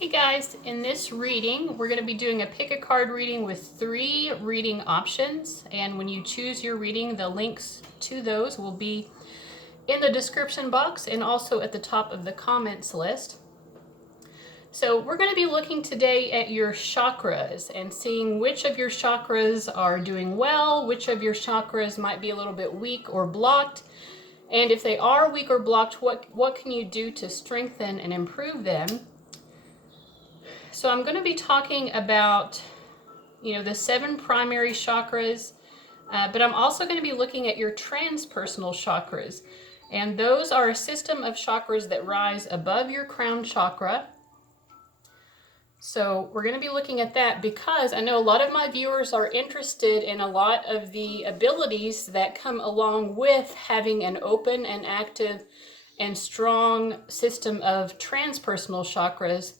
Hey guys, in this reading, we're going to be doing a pick a card reading with 3 reading options. And when you choose your reading, the links to those will be in the description box and also at the top of the comments list. So we're going to be looking today at your chakras and seeing which of your chakras are doing well, which of your chakras might be a little bit weak or blocked. And if they are weak or blocked, what can you do to strengthen and improve them? So I'm going to be talking about, the 7 primary chakras, but I'm also going to be looking at your transpersonal chakras. And those are a system of chakras that rise above your crown chakra. So we're going to be looking at that because I know a lot of my viewers are interested in a lot of the abilities that come along with having an open and active and strong system of transpersonal chakras,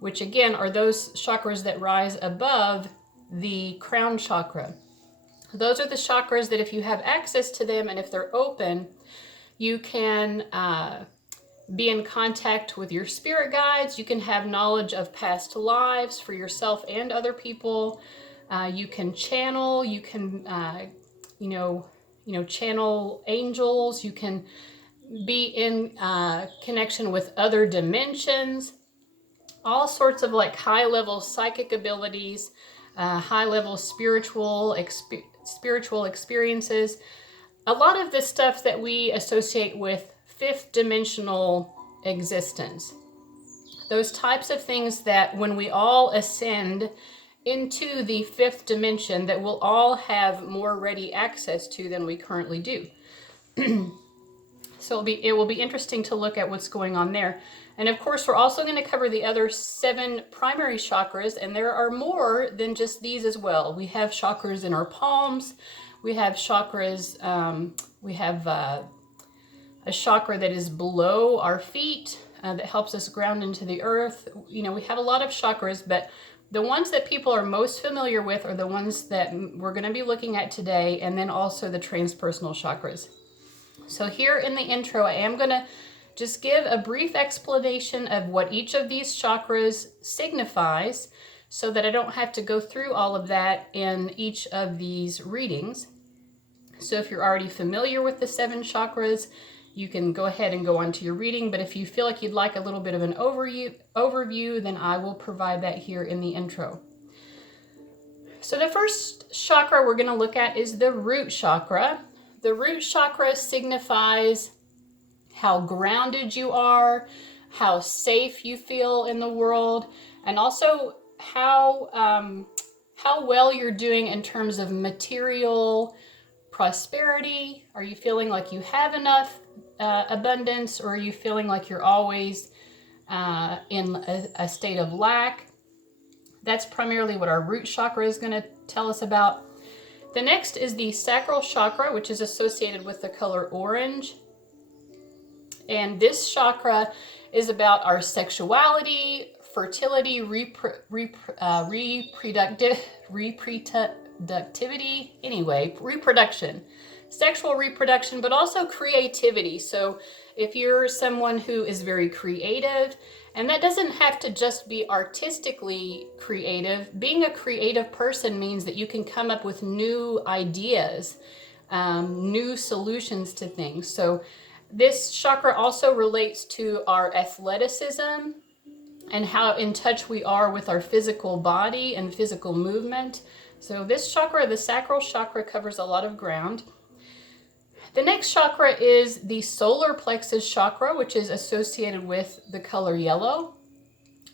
which again are those chakras that rise above the crown chakra. Those are the chakras that if you have access to them and if they're open, you can be in contact with your spirit guides. You can have knowledge of past lives for yourself and other people. You can channel, you can, channel angels. You can be in connection with other dimensions. All sorts of like high-level psychic abilities, high-level spiritual experiences. A lot of the stuff that we associate with fifth dimensional existence. Those types of things that when we all ascend into the fifth dimension, that we'll all have more ready access to than we currently do. So it will be interesting to look at what's going on there. And of course, we're also going to cover the other 7 primary chakras, and there are more than just these as well. We have chakras in our palms. We have chakras, we have a chakra that is below our feet that helps us ground into the earth. We have a lot of chakras, but the ones that people are most familiar with are the ones that we're going to be looking at today, and then also the transpersonal chakras. So here in the intro, I am going to just give a brief explanation of what each of these chakras signifies so that I don't have to go through all of that in each of these readings. So if you're already familiar with the 7 chakras, you can go ahead and go on to your reading. But if you feel like you'd like a little bit of an overview, then I will provide that here in the intro. So the first chakra we're going to look at is the root chakra. The root chakra signifies how grounded you are, how safe you feel in the world, and also how well you're doing in terms of material prosperity. Are you feeling like you have enough abundance, or are you feeling like you're always in a state of lack? That's primarily what our root chakra is going to tell us about. The next is the sacral chakra, which is associated with the color orange. And this chakra is about our sexuality, fertility, reproduction, sexual reproduction, but also creativity. So if you're someone who is very creative, and that doesn't have to just be artistically creative. Being a creative person means that you can come up with new ideas, new solutions to things. So this chakra also relates to our athleticism and how in touch we are with our physical body and physical movement. So this chakra, the sacral chakra, covers a lot of ground. The next chakra is the solar plexus chakra, which is associated with the color yellow.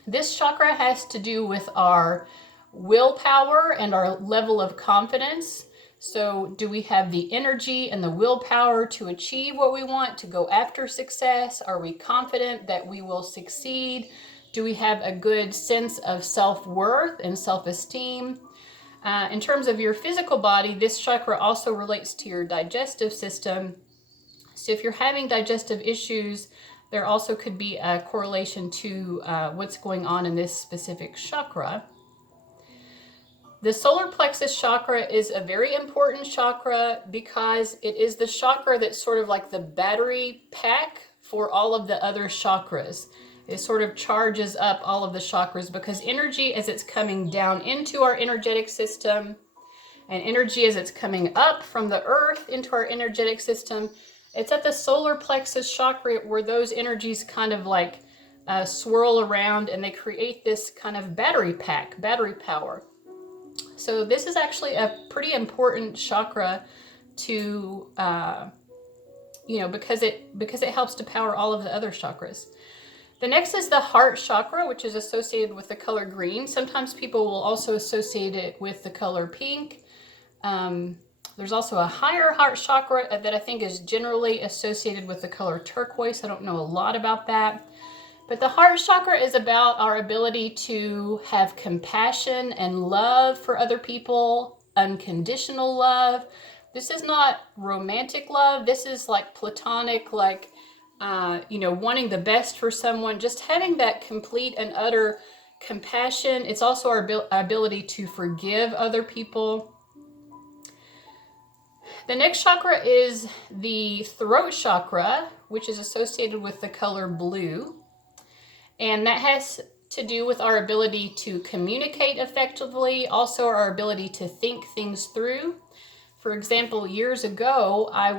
This chakra has to do with our willpower and our level of confidence. So do we have the energy and the willpower to achieve what we want, to go after success? Are we confident that we will succeed? Do we have a good sense of self-worth and self-esteem? In terms of your physical body, this chakra also relates to your digestive system. So if you're having digestive issues, there also could be a correlation to what's going on in this specific chakra. The solar plexus chakra is a very important chakra because it is the chakra that's sort of like the battery pack for all of the other chakras. It sort of charges up all of the chakras, because energy as it's coming down into our energetic system, and energy as it's coming up from the earth into our energetic system, it's at the solar plexus chakra where those energies kind of like swirl around, and they create this kind of battery pack, battery power. So this is actually a pretty important chakra to, because it helps to power all of the other chakras. The next is the heart chakra, which is associated with the color green. Sometimes people will also associate it with the color pink. There's also a higher heart chakra that I think is generally associated with the color turquoise. I don't know a lot about that. But the heart chakra is about our ability to have compassion and love for other people, unconditional love. This is not romantic love. This is like platonic, like, wanting the best for someone, just having that complete and utter compassion. It's also our ability to forgive other people. The next chakra is the throat chakra, which is associated with the color blue. And that has to do with our ability to communicate effectively, also our ability to think things through. For example, years ago, I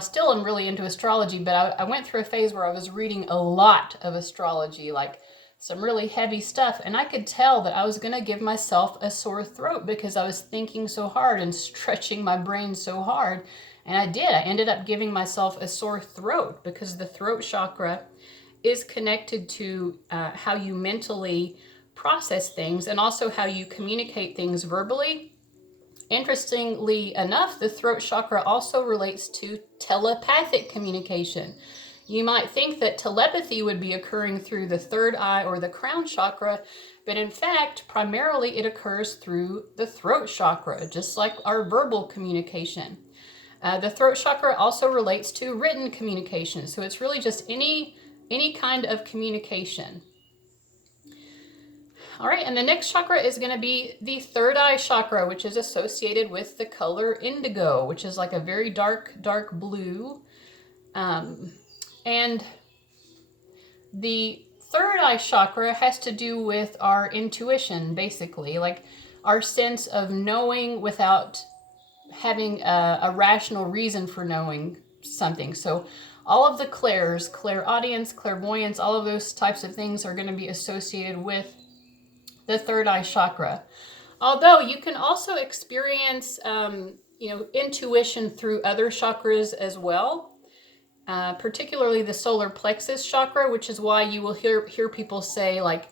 still am really into astrology, but I went through a phase where I was reading a lot of astrology, like some really heavy stuff, and I could tell that I was going to give myself a sore throat because I was thinking so hard and stretching my brain so hard. And I did. I ended up giving myself a sore throat because the throat chakra is connected to how you mentally process things and also how you communicate things verbally. Interestingly enough, the throat chakra also relates to telepathic communication. You might think that telepathy would be occurring through the third eye or the crown chakra, but in fact, primarily it occurs through the throat chakra, just like our verbal communication. The throat chakra also relates to written communication, so it's really just any kind of communication. All right, and the next chakra is going to be the third eye chakra, which is associated with the color indigo, which is like a very dark blue. And the third eye chakra has to do with our intuition, basically, like our sense of knowing without having a rational reason for knowing something. So all of the clairaudience, clairvoyance, all of those types of things are going to be associated with the third eye chakra. Although you can also experience, intuition through other chakras as well, particularly the solar plexus chakra, which is why you will hear people say, like,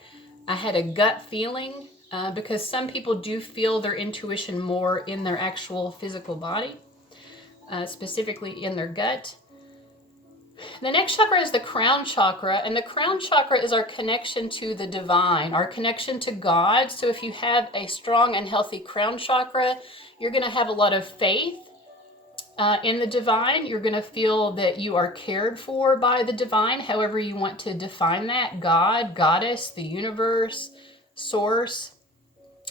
I had a gut feeling, because some people do feel their intuition more in their actual physical body, specifically in their gut. The next chakra is the crown chakra, and the crown chakra is our connection to the divine, our connection to God. So if you have a strong and healthy crown chakra, you're going to have a lot of faith in the divine. You're going to feel that you are cared for by the divine, however you want to define that. God, goddess, the universe, source.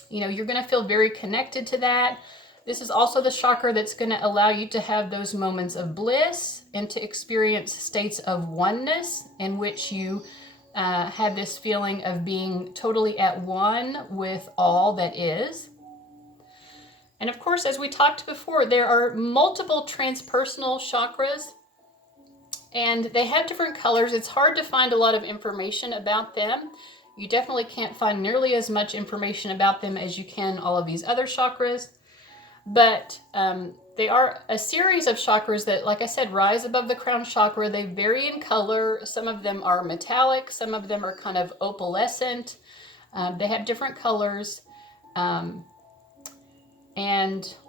You're going to feel very connected to that. This is also the chakra that's going to allow you to have those moments of bliss and to experience states of oneness in which you have this feeling of being totally at one with all that is. And of course, as we talked before, there are multiple transpersonal chakras, and they have different colors. It's hard to find a lot of information about them. You definitely can't find nearly as much information about them as you can all of these other chakras. But they are a series of chakras that, like I said, rise above the crown chakra. They vary in color. Some of them are metallic. Some of them are kind of opalescent. They have different colors. And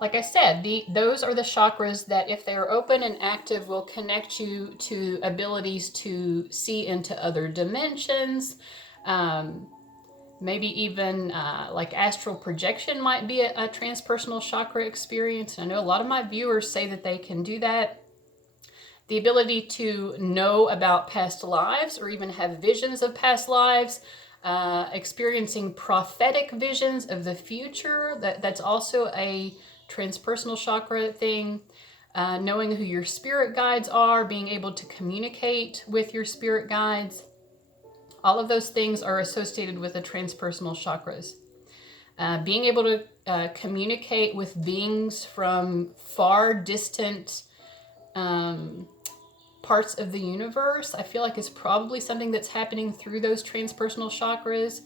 like I said, those are the chakras that, if they are open and active, will connect you to abilities to see into other dimensions. Maybe even like astral projection might be a transpersonal chakra experience. And I know a lot of my viewers say that they can do that. The ability to know about past lives or even have visions of past lives, experiencing prophetic visions of the future, that's also a transpersonal chakra thing. knowing who your spirit guides are, being able to communicate with your spirit guides. All of those things are associated with the transpersonal chakras. Being able to communicate with beings from far distant parts of the universe, I feel like is probably something that's happening through those transpersonal chakras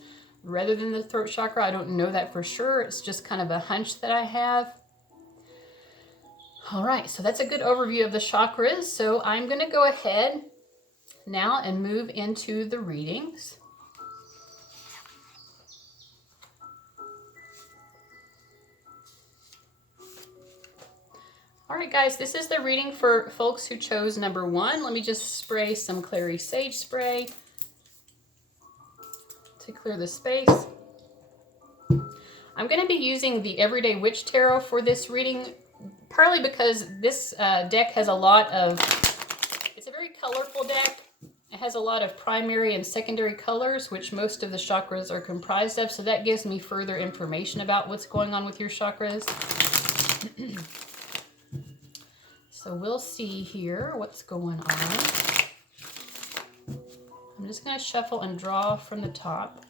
rather than the throat chakra. I don't know that for sure. It's just kind of a hunch that I have. All right, so that's a good overview of the chakras. So I'm going to go ahead now and move into the readings. All right, guys, this is the reading for folks who chose number 1. Let me just spray some clary sage spray to clear the space. I'm going to be using the Everyday Witch Tarot for this reading, partly because this deck has a lot of, it's a very colorful deck. It has a lot of primary and secondary colors, which most of the chakras are comprised of, so that gives me further information about what's going on with your chakras. So we'll see here what's going on. I'm just going to shuffle and draw from the top.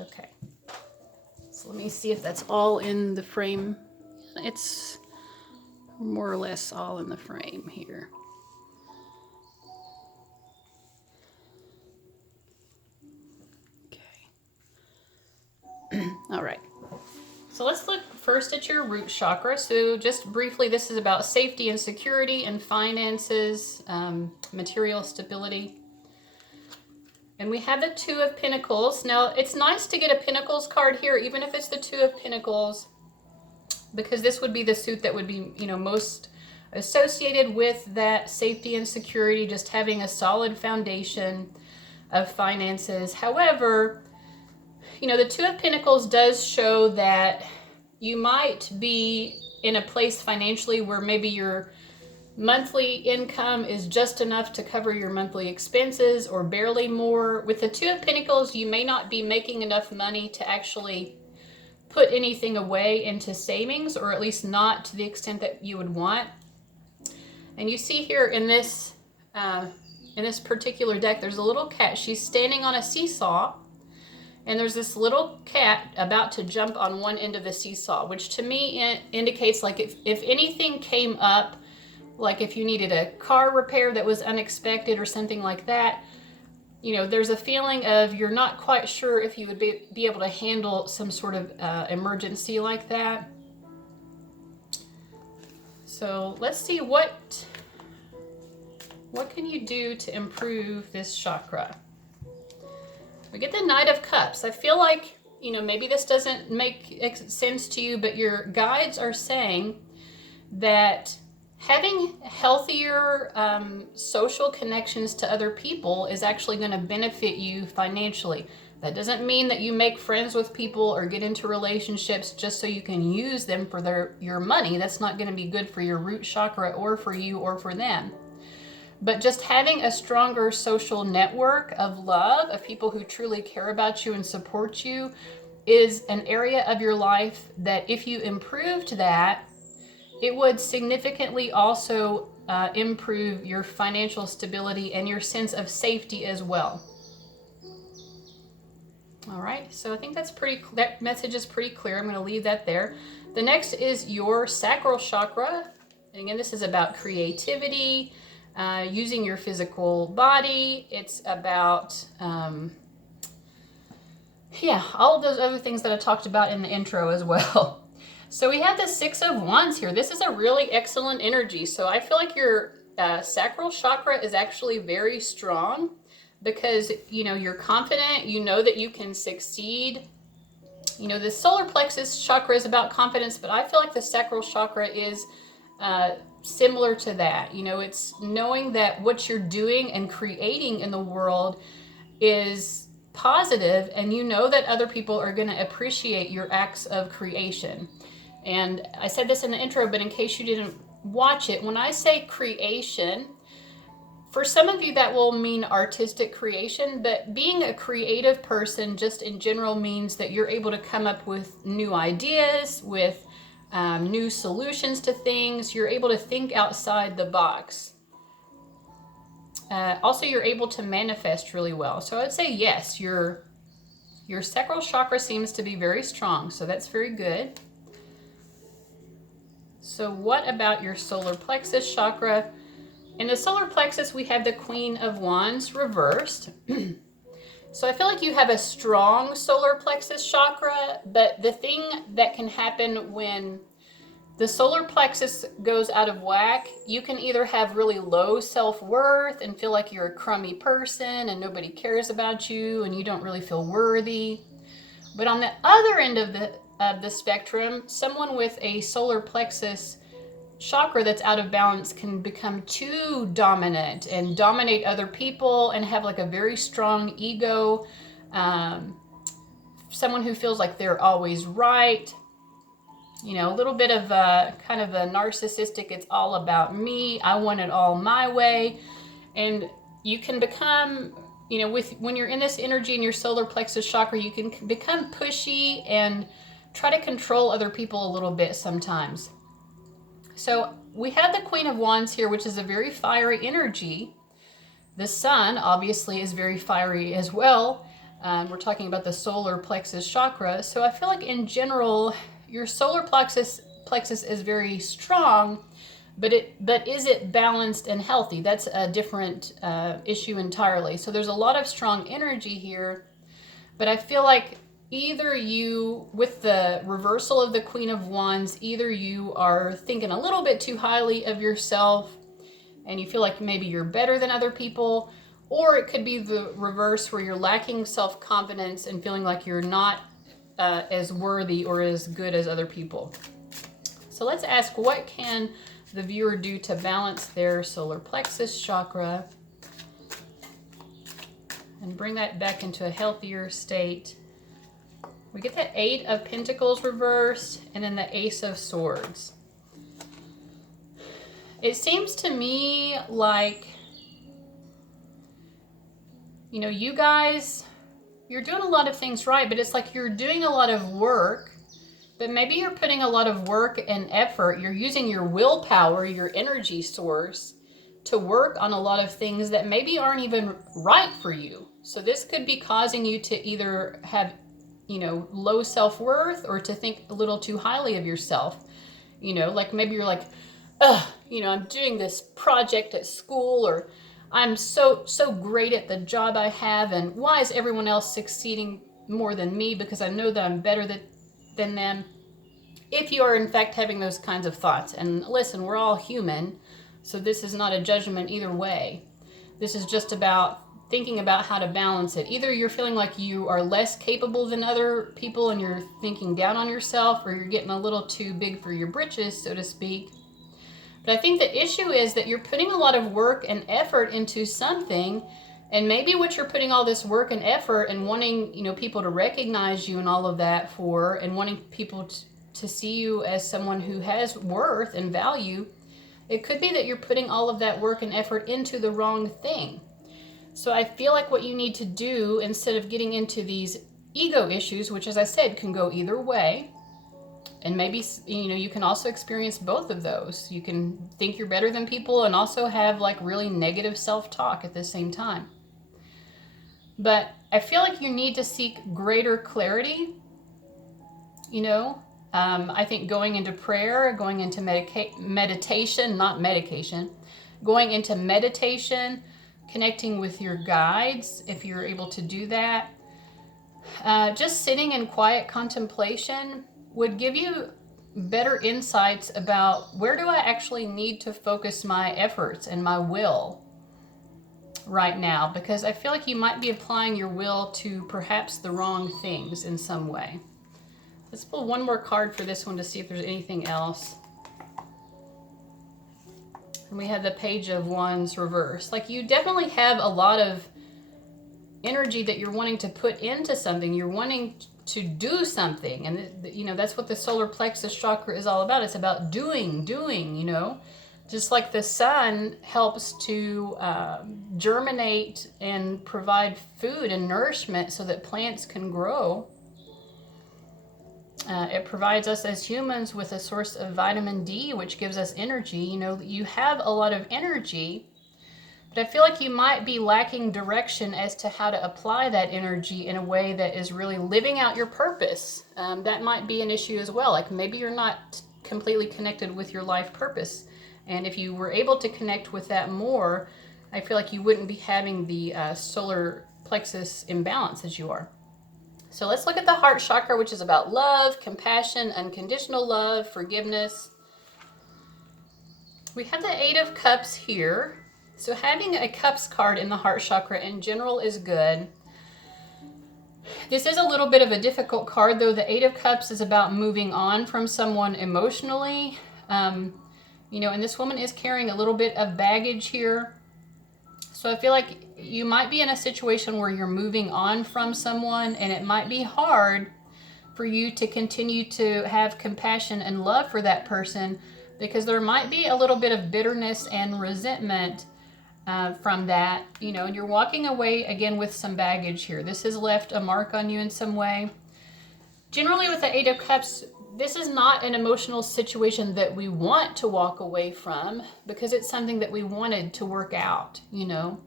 Okay. So let me see if that's all in the frame. It's more or less all in the frame here. Okay. All right. So let's look first at your root chakra. So just briefly, this is about safety and security and finances, material stability. And we have the Two of Pentacles. Now, it's nice to get a Pentacles card here, even if it's the Two of Pentacles, because this would be the suit that would be, most associated with that safety and security, just having a solid foundation of finances. However, the Two of Pentacles does show that you might be in a place financially where maybe your monthly income is just enough to cover your monthly expenses or barely more. With the Two of Pentacles, you may not be making enough money to actually put anything away into savings, or at least not to the extent that you would want. And you see here in this particular deck, there's a little cat. She's standing on a seesaw, and there's this little cat about to jump on one end of the seesaw, which to me indicates like if anything came up, like if you needed a car repair that was unexpected or something like that, there's a feeling of you're not quite sure if you would be able to handle some sort of emergency like that. So let's see what can you do to improve this chakra. We get the Knight of Cups. I feel like, maybe this doesn't make sense to you, but your guides are saying that having healthier social connections to other people is actually going to benefit you financially. That doesn't mean that you make friends with people or get into relationships just so you can use them for your money. That's not going to be good for your root chakra or for you or for them. But just having a stronger social network of love, of people who truly care about you and support you, is an area of your life that if you improved that, it would significantly also improve your financial stability and your sense of safety as well. All right, so I think that message is pretty clear. I'm going to leave that there. The next is your sacral chakra. And again, this is about creativity, using your physical body. It's about, all of those other things that I talked about in the intro as well. So we have the Six of Wands here. This is a really excellent energy. So I feel like your sacral chakra is actually very strong because, you're confident, you know that you can succeed. The solar plexus chakra is about confidence, but I feel like the sacral chakra is similar to that. It's knowing that what you're doing and creating in the world is positive, and you know that other people are going to appreciate your acts of creation. And I said this in the intro, but in case you didn't watch it, when I say creation, for some of you that will mean artistic creation, but being a creative person just in general means that you're able to come up with new ideas, with new solutions to things. You're able to think outside the box. Also, you're able to manifest really well. So I would say yes, your sacral chakra seems to be very strong, so that's very good. So what about your solar plexus chakra? In the solar plexus, we have the Queen of Wands reversed. So I feel like you have a strong solar plexus chakra, but the thing that can happen when the solar plexus goes out of whack, you can either have really low self-worth and feel like you're a crummy person and nobody cares about you and you don't really feel worthy. But on the other end of the spectrum, someone with a solar plexus chakra that's out of balance can become too dominant and dominate other people and have like a very strong ego. Someone who feels like they're always right. You know, a little bit of kind of a narcissistic, it's all about me, I want it all my way. And you can become, you know, when you're in this energy in your solar plexus chakra, you can become pushy and try to control other people a little bit sometimes. So we have the Queen of Wands here, which is a very fiery energy. The Sun obviously is very fiery as well. We're talking about the solar plexus chakra. So I feel like in general, your solar plexus is very strong, but is it balanced and healthy? That's a different issue entirely. So there's a lot of strong energy here, but I feel like either you, with the reversal of the Queen of Wands, either you are thinking a little bit too highly of yourself and you feel like maybe you're better than other people, or it could be the reverse where you're lacking self-confidence and feeling like you're not as worthy or as good as other people. So let's ask, what can the viewer do to balance their solar plexus chakra and bring that back into a healthier state? We get the Eight of Pentacles reversed and then the Ace of Swords. It seems to me like, you know, you guys, you're doing a lot of things right, but it's like you're doing a lot of work, but maybe you're putting a lot of work and effort. You're using your willpower, your energy source, to work on a lot of things that maybe aren't even right for you. So this could be causing you to either have, you know, low self-worth or to think a little too highly of yourself. You know, like maybe you're like, ugh, you know, I'm doing this project at school, or I'm so great at the job I have, and why is everyone else succeeding more than me, because I know that I'm better than them. If you are in fact having those kinds of thoughts, and listen, we're all human, so this is not a judgment either way. This is just about thinking about how to balance it. Either you're feeling like you are less capable than other people and you're thinking down on yourself, or you're getting a little too big for your britches, so to speak. But I think the issue is that you're putting a lot of work and effort into something, and maybe what you're putting all this work and effort and wanting, you know, people to recognize you and all of that for, and wanting people to see you as someone who has worth and value, it could be that you're putting all of that work and effort into the wrong thing. So I feel like what you need to do, instead of getting into these ego issues, which as I said can go either way, and maybe, you know, you can also experience both of those. You can think you're better than people and also have like really negative self-talk at the same time. But I feel like you need to seek greater clarity, you know. I think going into prayer, going into meditation, not medication, going into meditation, connecting with your guides, if you're able to do that. Just sitting in quiet contemplation would give you better insights about where do I actually need to focus my efforts and my will right now, because I feel like you might be applying your will to perhaps the wrong things in some way. Let's pull one more card for this one to see if there's anything else. And we have the Page of Wands reversed. Like, you definitely have a lot of energy that you're wanting to put into something. You're wanting to do something. And, you know, that's what the solar plexus chakra is all about. It's about doing, you know. Just like the sun helps to germinate and provide food and nourishment so that plants can grow. It provides us as humans with a source of vitamin D, which gives us energy. You know, you have a lot of energy, but I feel like you might be lacking direction as to how to apply that energy in a way that is really living out your purpose. That might be an issue as well. Like maybe you're not completely connected with your life purpose. And if you were able to connect with that more, I feel like you wouldn't be having the solar plexus imbalance as you are. So let's look at the heart chakra, which is about love, compassion, unconditional love, forgiveness. We have the Eight of Cups here. So having a Cups card in the heart chakra in general is good. This is a little bit of a difficult card, though. The Eight of Cups is about moving on from someone emotionally. You know, and this woman is carrying a little bit of baggage here. So I feel like you might be in a situation where you're moving on from someone, and it might be hard for you to continue to have compassion and love for that person, because there might be a little bit of bitterness and resentment from that, you know, and you're walking away again with some baggage here. This has left a mark on you in some way. Generally with the Eight of Cups, this is not an emotional situation that we want to walk away from, because it's something that we wanted to work out, you know.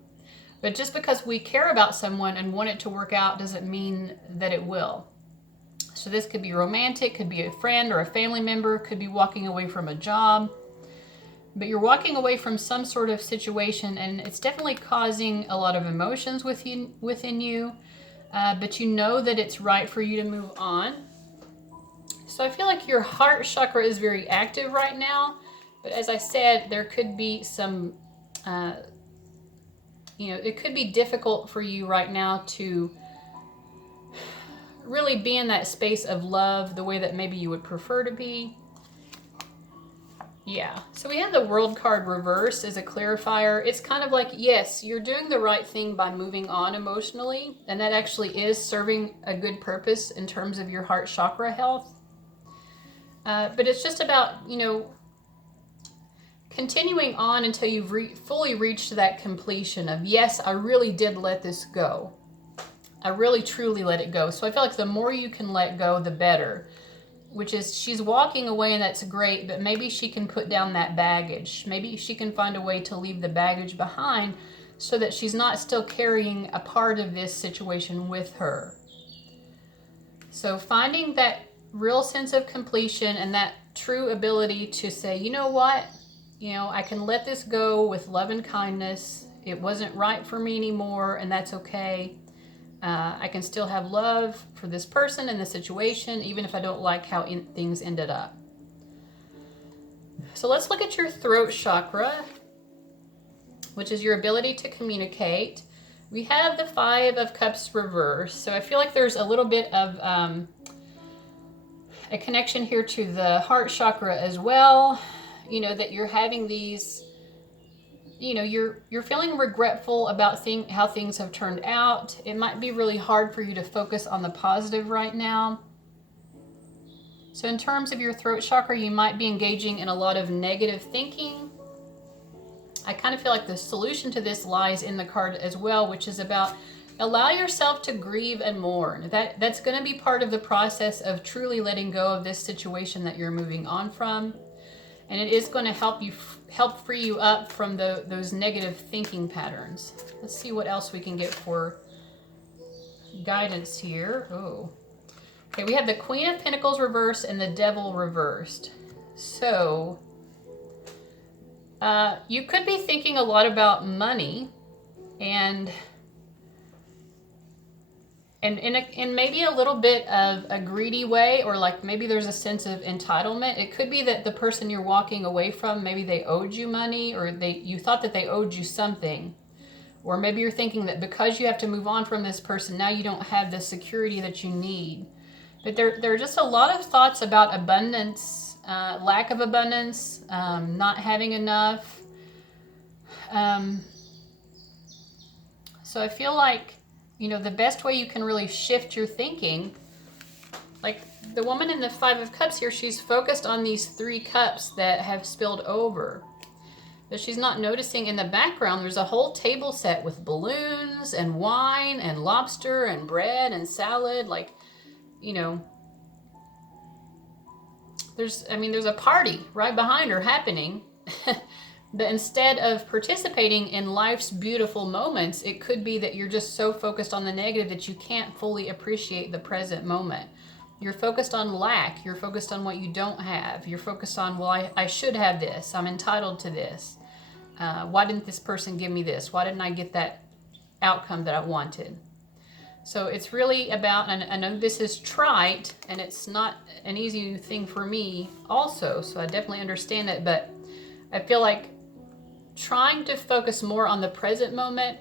But just because we care about someone and want it to work out doesn't mean that it will. So this could be romantic, could be a friend or a family member, could be walking away from a job. But you're walking away from some sort of situation, and it's definitely causing a lot of emotions within you. But you know that it's right for you to move on. So I feel like your heart chakra is very active right now. But as I said, there could be some, you know, it could be difficult for you right now to really be in that space of love the way that maybe you would prefer to be. Yeah, so we have the World card reversed as a clarifier. It's kind of like, yes, you're doing the right thing by moving on emotionally, and that actually is serving a good purpose in terms of your heart chakra health. But it's just about, you know, continuing on until you've fully reached that completion of, yes, I really did let this go. I really truly let it go. So I feel like the more you can let go, the better. Which is, she's walking away and that's great, but maybe she can put down that baggage. Maybe she can find a way to leave the baggage behind so that she's not still carrying a part of this situation with her. So finding that real sense of completion and that true ability to say, you know what, you know, I can let this go with love and kindness. It wasn't right for me anymore, and that's okay. I can still have love for this person and the situation, even if I don't like how things ended up. So let's look at your throat chakra, which is your ability to communicate. We have the Five of Cups reversed. So I feel like there's a little bit of a connection here to the heart chakra as well. You know, that you're having these, you know, you're feeling regretful about how things have turned out. It might be really hard for you to focus on the positive right now. So in terms of your throat chakra, you might be engaging in a lot of negative thinking. I kind of feel like the solution to this lies in the card as well, which is about allow yourself to grieve and mourn. That's going to be part of the process of truly letting go of this situation that you're moving on from. And it is going to help free you up from those negative thinking patterns. Let's see what else we can get for guidance here. Oh, okay. We have the Queen of Pentacles reversed and the Devil reversed. So you could be thinking a lot about money and in maybe a little bit of a greedy way, or like maybe there's a sense of entitlement. It could be that the person you're walking away from, maybe they owed you money, or you thought that they owed you something. Or maybe you're thinking that because you have to move on from this person, now you don't have the security that you need. But there are just a lot of thoughts about abundance, lack of abundance, not having enough. So I feel like you know, the best way you can really shift your thinking, like the woman in the Five of Cups here, she's focused on these 3 cups that have spilled over. But she's not noticing in the background, there's a whole table set with balloons and wine and lobster and bread and salad. Like, you know, there's a party right behind her happening. But instead of participating in life's beautiful moments, it could be that you're just so focused on the negative that you can't fully appreciate the present moment. You're focused on lack. You're focused on what you don't have. You're focused on, well, I should have this. I'm entitled to this. Why didn't this person give me this? Why didn't I get that outcome that I wanted? So it's really about, and I know this is trite, and it's not an easy thing for me also, so I definitely understand that, but I feel like trying to focus more on the present moment,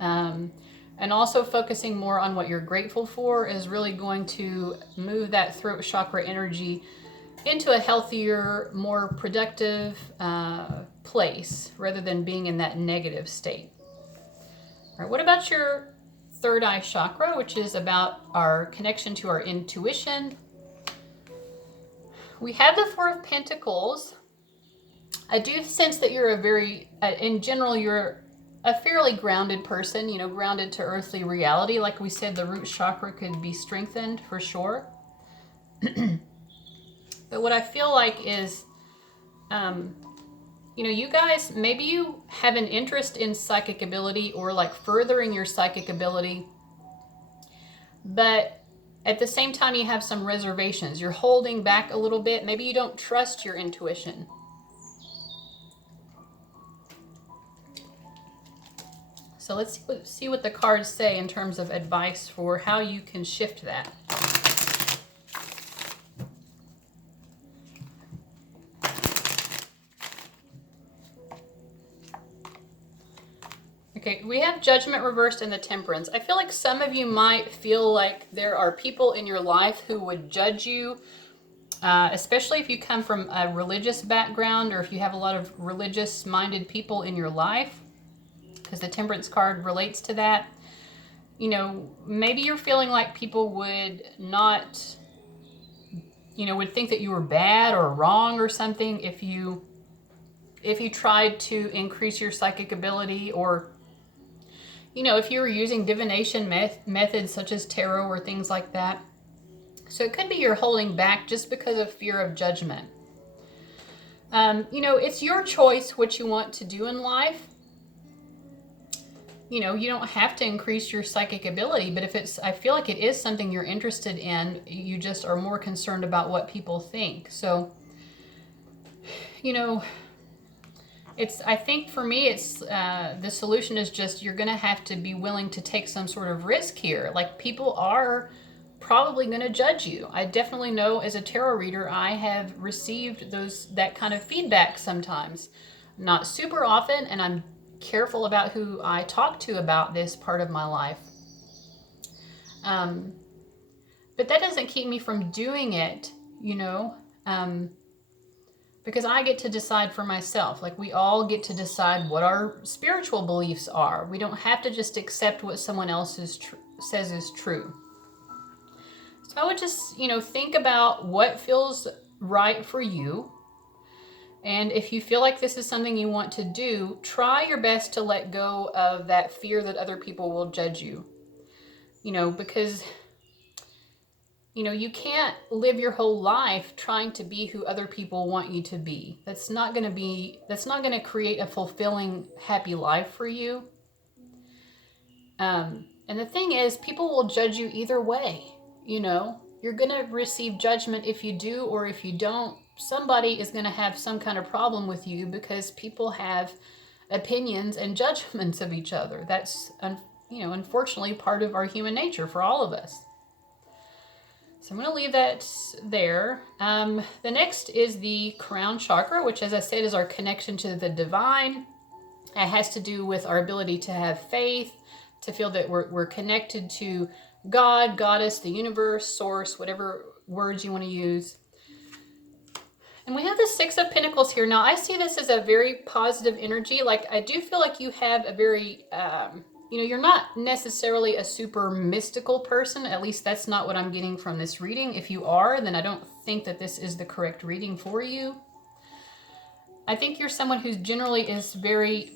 and also focusing more on what you're grateful for is really going to move that throat chakra energy into a healthier, more productive place rather than being in that negative state. All right, what about your third eye chakra, which is about our connection to our intuition? We have the Four of Pentacles. I do sense that you're a very, in general, you're a fairly grounded person, you know, grounded to earthly reality. Like we said, the root chakra could be strengthened for sure. But what I feel like is, you know, you guys, maybe you have an interest in psychic ability or like furthering your psychic ability, but at the same time you have some reservations. You're holding back a little bit. Maybe you don't trust your intuition. So let's see what the cards say in terms of advice for how you can shift that. Okay, we have Judgment reversed and the Temperance. I feel like some of you might feel like there are people in your life who would judge you, especially if you come from a religious background or if you have a lot of religious-minded people in your life, because the Temperance card relates to that. You know, maybe you're feeling like people would not, you know, would think that you were bad or wrong or something if you tried to increase your psychic ability, or, you know, if you were using divination methods such as tarot or things like that. So it could be you're holding back just because of fear of judgment. You know, it's your choice what you want to do in life. You know, you don't have to increase your psychic ability, but if it's, I feel like it is something you're interested in, you just are more concerned about what people think. So, you know, it's, I think for me, it's, the solution is just, you're going to have to be willing to take some sort of risk here. Like, people are probably going to judge you. I definitely know as a tarot reader, I have received that kind of feedback sometimes. Not super often, and I'm careful about who I talk to about this part of my life. But that doesn't keep me from doing it, you know, because I get to decide for myself. Like, we all get to decide what our spiritual beliefs are. We don't have to just accept what someone else says is true. So I would just, you know, think about what feels right for you. And if you feel like this is something you want to do, try your best to let go of that fear that other people will judge you. You know, because, you know, you can't live your whole life trying to be who other people want you to be. That's not going to create a fulfilling, happy life for you. And the thing is, people will judge you either way. You know, you're going to receive judgment if you do or if you don't. Somebody is going to have some kind of problem with you because people have opinions and judgments of each other. That's, you know, unfortunately part of our human nature for all of us. So I'm going to leave that there. The next is the crown chakra, which, as I said, is our connection to the divine. It has to do with our ability to have faith, to feel that we're connected to God, Goddess, the universe, source, whatever words you want to use. And we have the Six of Pentacles here. Now, I see this as a very positive energy. Like, I do feel like you have a very you know, you're not necessarily a super mystical person. At least that's not what I'm getting from this reading. If you are, then I don't think that this is the correct reading for you. I think you're someone who generally is very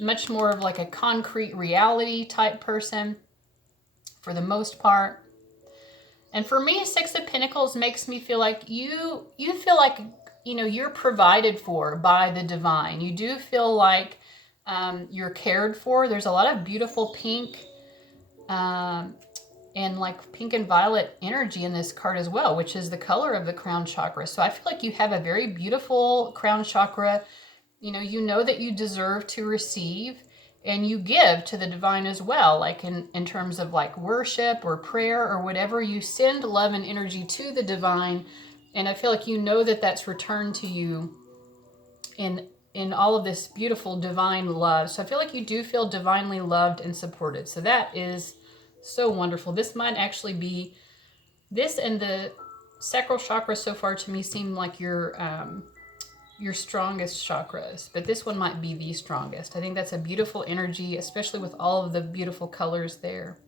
much more of like a concrete reality type person for the most part. And for me, Six of Pentacles makes me feel like you feel like, you know, you're provided for by the divine. You do feel like you're cared for. There's a lot of beautiful pink and like pink and violet energy in this card as well, which is the color of the crown chakra. So I feel like you have a very beautiful crown chakra. You know that you deserve to receive, and you give to the divine as well, like in terms of like worship or prayer or whatever. You send love and energy to the divine, and I feel like you know that that's returned to you in all of this beautiful divine love. So I feel like you do feel divinely loved and supported. So that is so wonderful. This might actually be, this and the sacral chakra so far to me seem like your strongest chakras, but this one might be the strongest. I think that's a beautiful energy, especially with all of the beautiful colors there.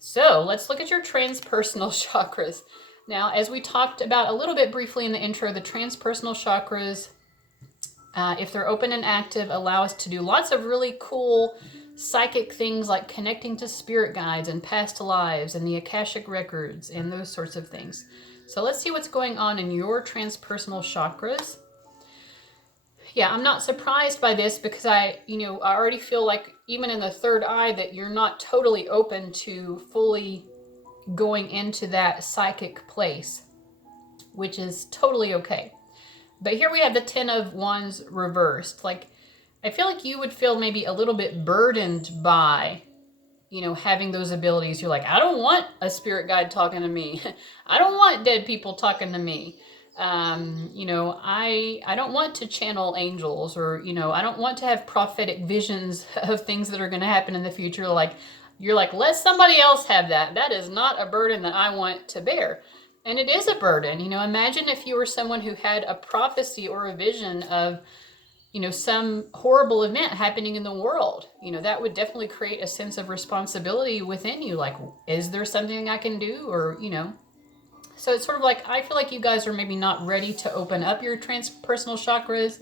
So let's look at your transpersonal chakras. Now, as we talked about a little bit briefly in the intro, the transpersonal chakras, if they're open and active, allow us to do lots of really cool psychic things like connecting to spirit guides and past lives and the Akashic records and those sorts of things. So let's see what's going on in your transpersonal chakras. Yeah, I'm not surprised by this because I already feel like even in the third eye that you're not totally open to fully going into that psychic place, which is totally okay. But here we have the 10 of Wands reversed. Like, I feel like you would feel maybe a little bit burdened by, having those abilities. You're like, I don't want a spirit guide talking to me. I don't want dead people talking to me. I don't want to channel angels, or, I don't want to have prophetic visions of things that are going to happen in the future. Like, you're like, let somebody else have that. That is not a burden that I want to bear. And it is a burden. Imagine if you were someone who had a prophecy or a vision of, some horrible event happening in the world. That would definitely create a sense of responsibility within you. Like, is there something I can do? Or, so it's sort of like, I feel like you guys are maybe not ready to open up your transpersonal chakras.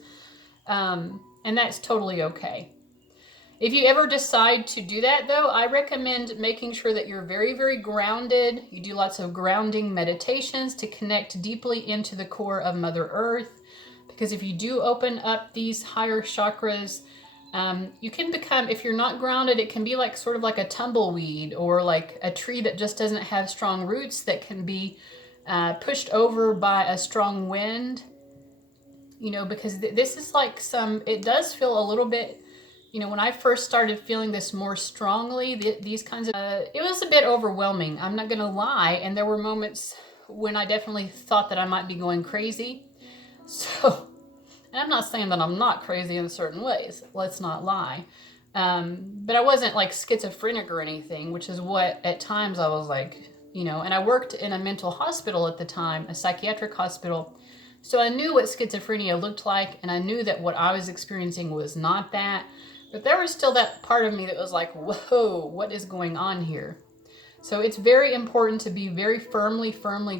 And that's totally okay. If you ever decide to do that, though, I recommend making sure that you're very, very grounded. You do lots of grounding meditations to connect deeply into the core of Mother Earth. Because if you do open up these higher chakras, you can become, if you're not grounded, it can be like sort of like a tumbleweed, or like a tree that just doesn't have strong roots that can be pushed over by a strong wind. Because this is like it does feel a little bit, when I first started feeling this more strongly, these kinds of, it was a bit overwhelming. I'm not going to lie. And there were moments when I definitely thought that I might be going crazy. So, and I'm not saying that I'm not crazy in certain ways. Let's not lie. But I wasn't like schizophrenic or anything, which is what at times I was like, and I worked in a mental hospital at the time, a psychiatric hospital. So I knew what schizophrenia looked like, and I knew that what I was experiencing was not that. But there was still that part of me that was like, whoa, what is going on here? So it's very important to be very firmly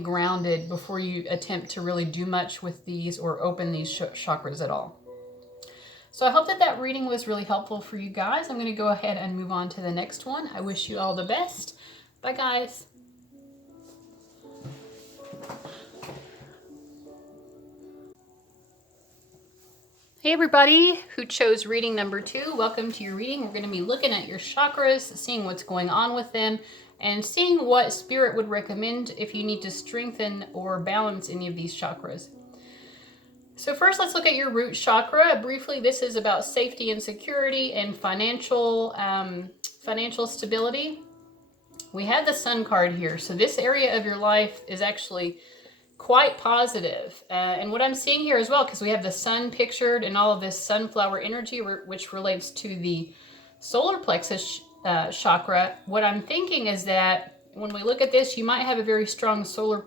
grounded before you attempt to really do much with these or open these chakras at all. So I hope that reading was really helpful for you guys. I'm going to go ahead and move on to the next one. I wish you all the best. Bye, guys. Hey everybody who chose reading number 2, welcome to your reading. We're going to be looking at your chakras, seeing what's going on with them, and seeing what Spirit would recommend if you need to strengthen or balance any of these chakras. So first, let's look at your root chakra. Briefly, this is about safety and security and financial stability. We have the Sun card here. So this area of your life is actually quite positive. And what I'm seeing here as well, because we have the sun pictured and all of this sunflower energy, which relates to the solar plexus chakra, what I'm thinking is that when we look at this, you might have a very strong solar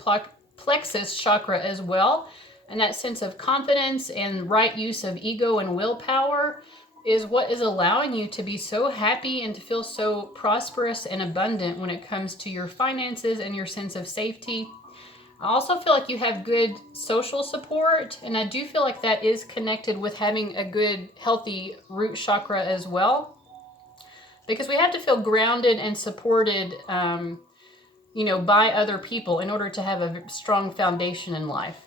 plexus chakra as well. And that sense of confidence and right use of ego and willpower. is what is allowing you to be so happy and to feel so prosperous and abundant when it comes to your finances and your sense of safety. I also feel like you have good social support, and I do feel like that is connected with having a good, healthy root chakra as well. Because we have to feel grounded and supported, by other people in order to have a strong foundation in life.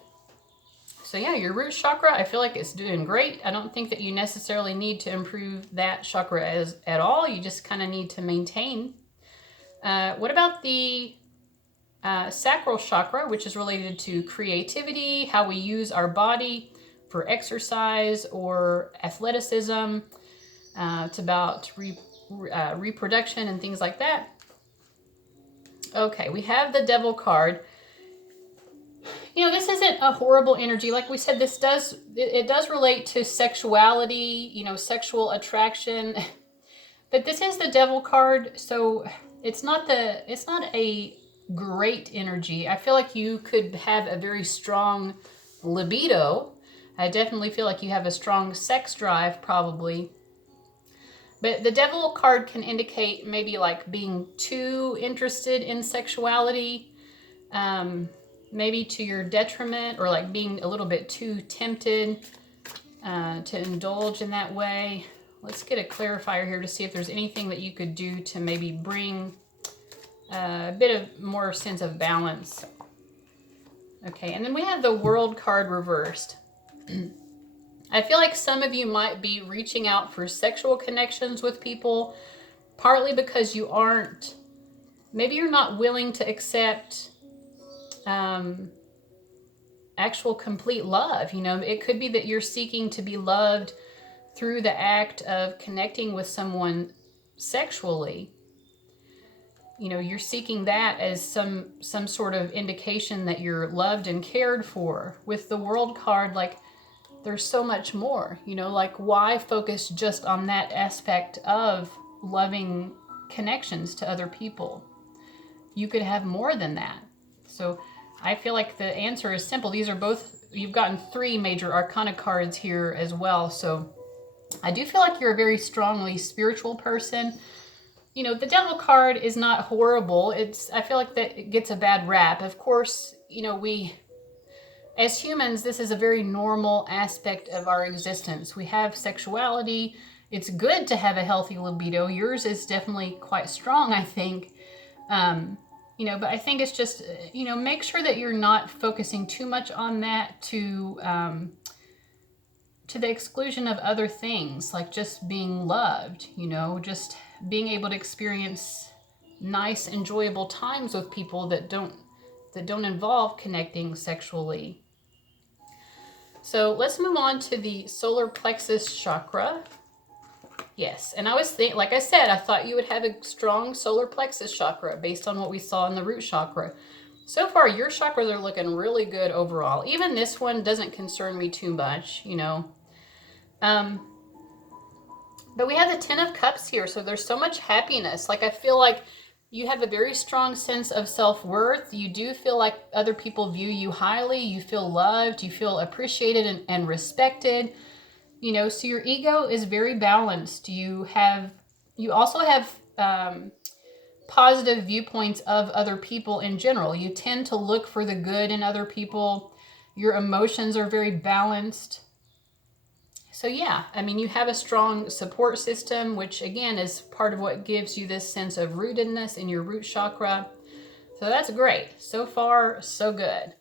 So yeah, your root chakra, I feel like it's doing great. I don't think that you necessarily need to improve that chakra at all. You just kind of need to maintain. What about the sacral chakra, which is related to creativity, how we use our body for exercise or athleticism? It's about reproduction and things like that. Okay, we have the Devil card. This isn't a horrible energy. Like we said, it does relate to sexuality, sexual attraction. But this is the Devil card, so it's not a great energy. I feel like you could have a very strong libido. I definitely feel like you have a strong sex drive, probably. But the Devil card can indicate maybe like being too interested in sexuality, maybe to your detriment, or like being a little bit too tempted to indulge in that way. Let's get a clarifier here to see if there's anything that you could do to maybe bring a bit of more sense of balance. Okay, and then we have the World card reversed. I feel like some of you might be reaching out for sexual connections with people, partly because maybe you're not willing to accept actual complete love. It could be that you're seeking to be loved through the act of connecting with someone sexually. You're seeking that as some sort of indication that you're loved and cared for. With the World card, like, there's so much more, like, why focus just on that aspect of loving connections to other people? You could have more than that. So I feel like the answer is simple. You've gotten 3 major arcana cards here as well. So I do feel like you're a very strongly spiritual person. The Devil card is not horrible. I feel like that it gets a bad rap. Of course, we, as humans, this is a very normal aspect of our existence. We have sexuality. It's good to have a healthy libido. Yours is definitely quite strong, I think. But I think it's just, make sure that you're not focusing too much on that to the exclusion of other things, like just being loved, just being able to experience nice, enjoyable times with people that don't involve connecting sexually. So let's move on to the solar plexus chakra. Yes, and like I said, I thought you would have a strong solar plexus chakra based on what we saw in the root chakra. So far, your chakras are looking really good overall. Even this one doesn't concern me too much, But we have the 10 of Cups here, so there's so much happiness. Like, I feel like you have a very strong sense of self-worth. You do feel like other people view you highly. You feel loved. You feel appreciated and respected. So your ego is very balanced. You also have positive viewpoints of other people in general. You tend to look for the good in other people. Your emotions are very balanced. So yeah, you have a strong support system, which again is part of what gives you this sense of rootedness in your root chakra. So that's great. So far, so good.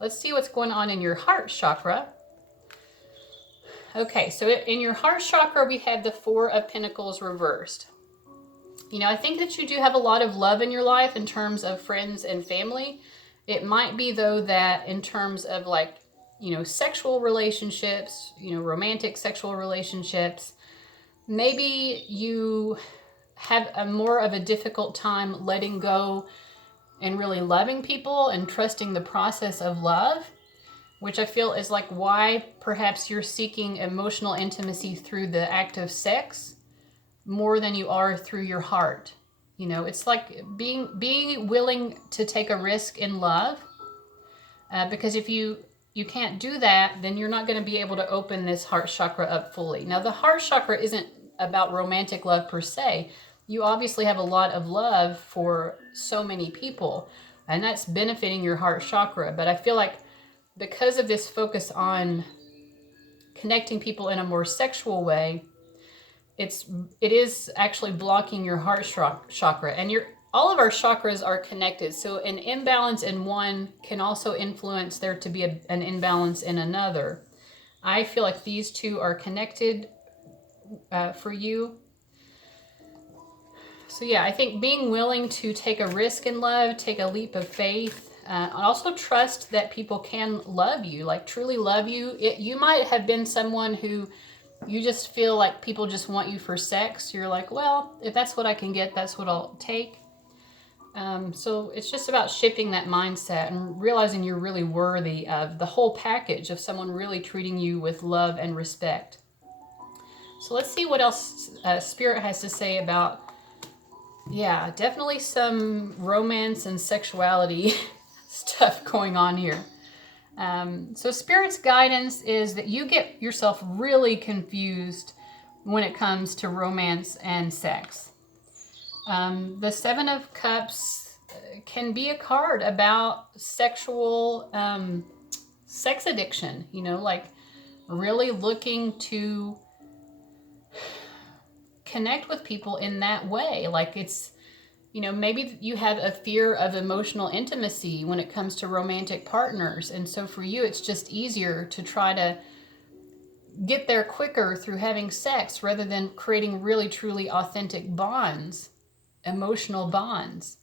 Let's see what's going on in your heart chakra. Okay, so in your heart chakra, we have the 4 of Pentacles reversed. I think that you do have a lot of love in your life in terms of friends and family. It might be, though, that in terms of sexual relationships, romantic sexual relationships, maybe you have a more of a difficult time letting go and really loving people and trusting the process of love, which I feel is like why perhaps you're seeking emotional intimacy through the act of sex more than you are through your heart. It's like being willing to take a risk in love, because if you you can't do that, then you're not going to be able to open this heart chakra up fully. Now, the heart chakra isn't about romantic love per se. You obviously have a lot of love for so many people, and that's benefiting your heart chakra. But I feel like because of this focus on connecting people in a more sexual way, it is actually blocking your heart chakra. And all of our chakras are connected, so an imbalance in one can also influence there to be an imbalance in another. I feel like these two are connected for you. So yeah, I think being willing to take a risk in love, take a leap of faith, also trust that people can love you, like truly love you. You might have been someone who you just feel like people just want you for sex. You're like, well, if that's what I can get, that's what I'll take. So it's just about shifting that mindset and realizing you're really worthy of the whole package of someone really treating you with love and respect. So let's see what else Spirit has to say about, yeah, definitely some romance and sexuality stuff going on here. So Spirit's guidance is that you get yourself really confused when it comes to romance and sex. The Seven of Cups can be a card about sexual sex addiction, like really looking to connect with people in that way. Like it's, maybe you have a fear of emotional intimacy when it comes to romantic partners. And so for you, it's just easier to try to get there quicker through having sex rather than creating really, truly authentic bonds, emotional bonds.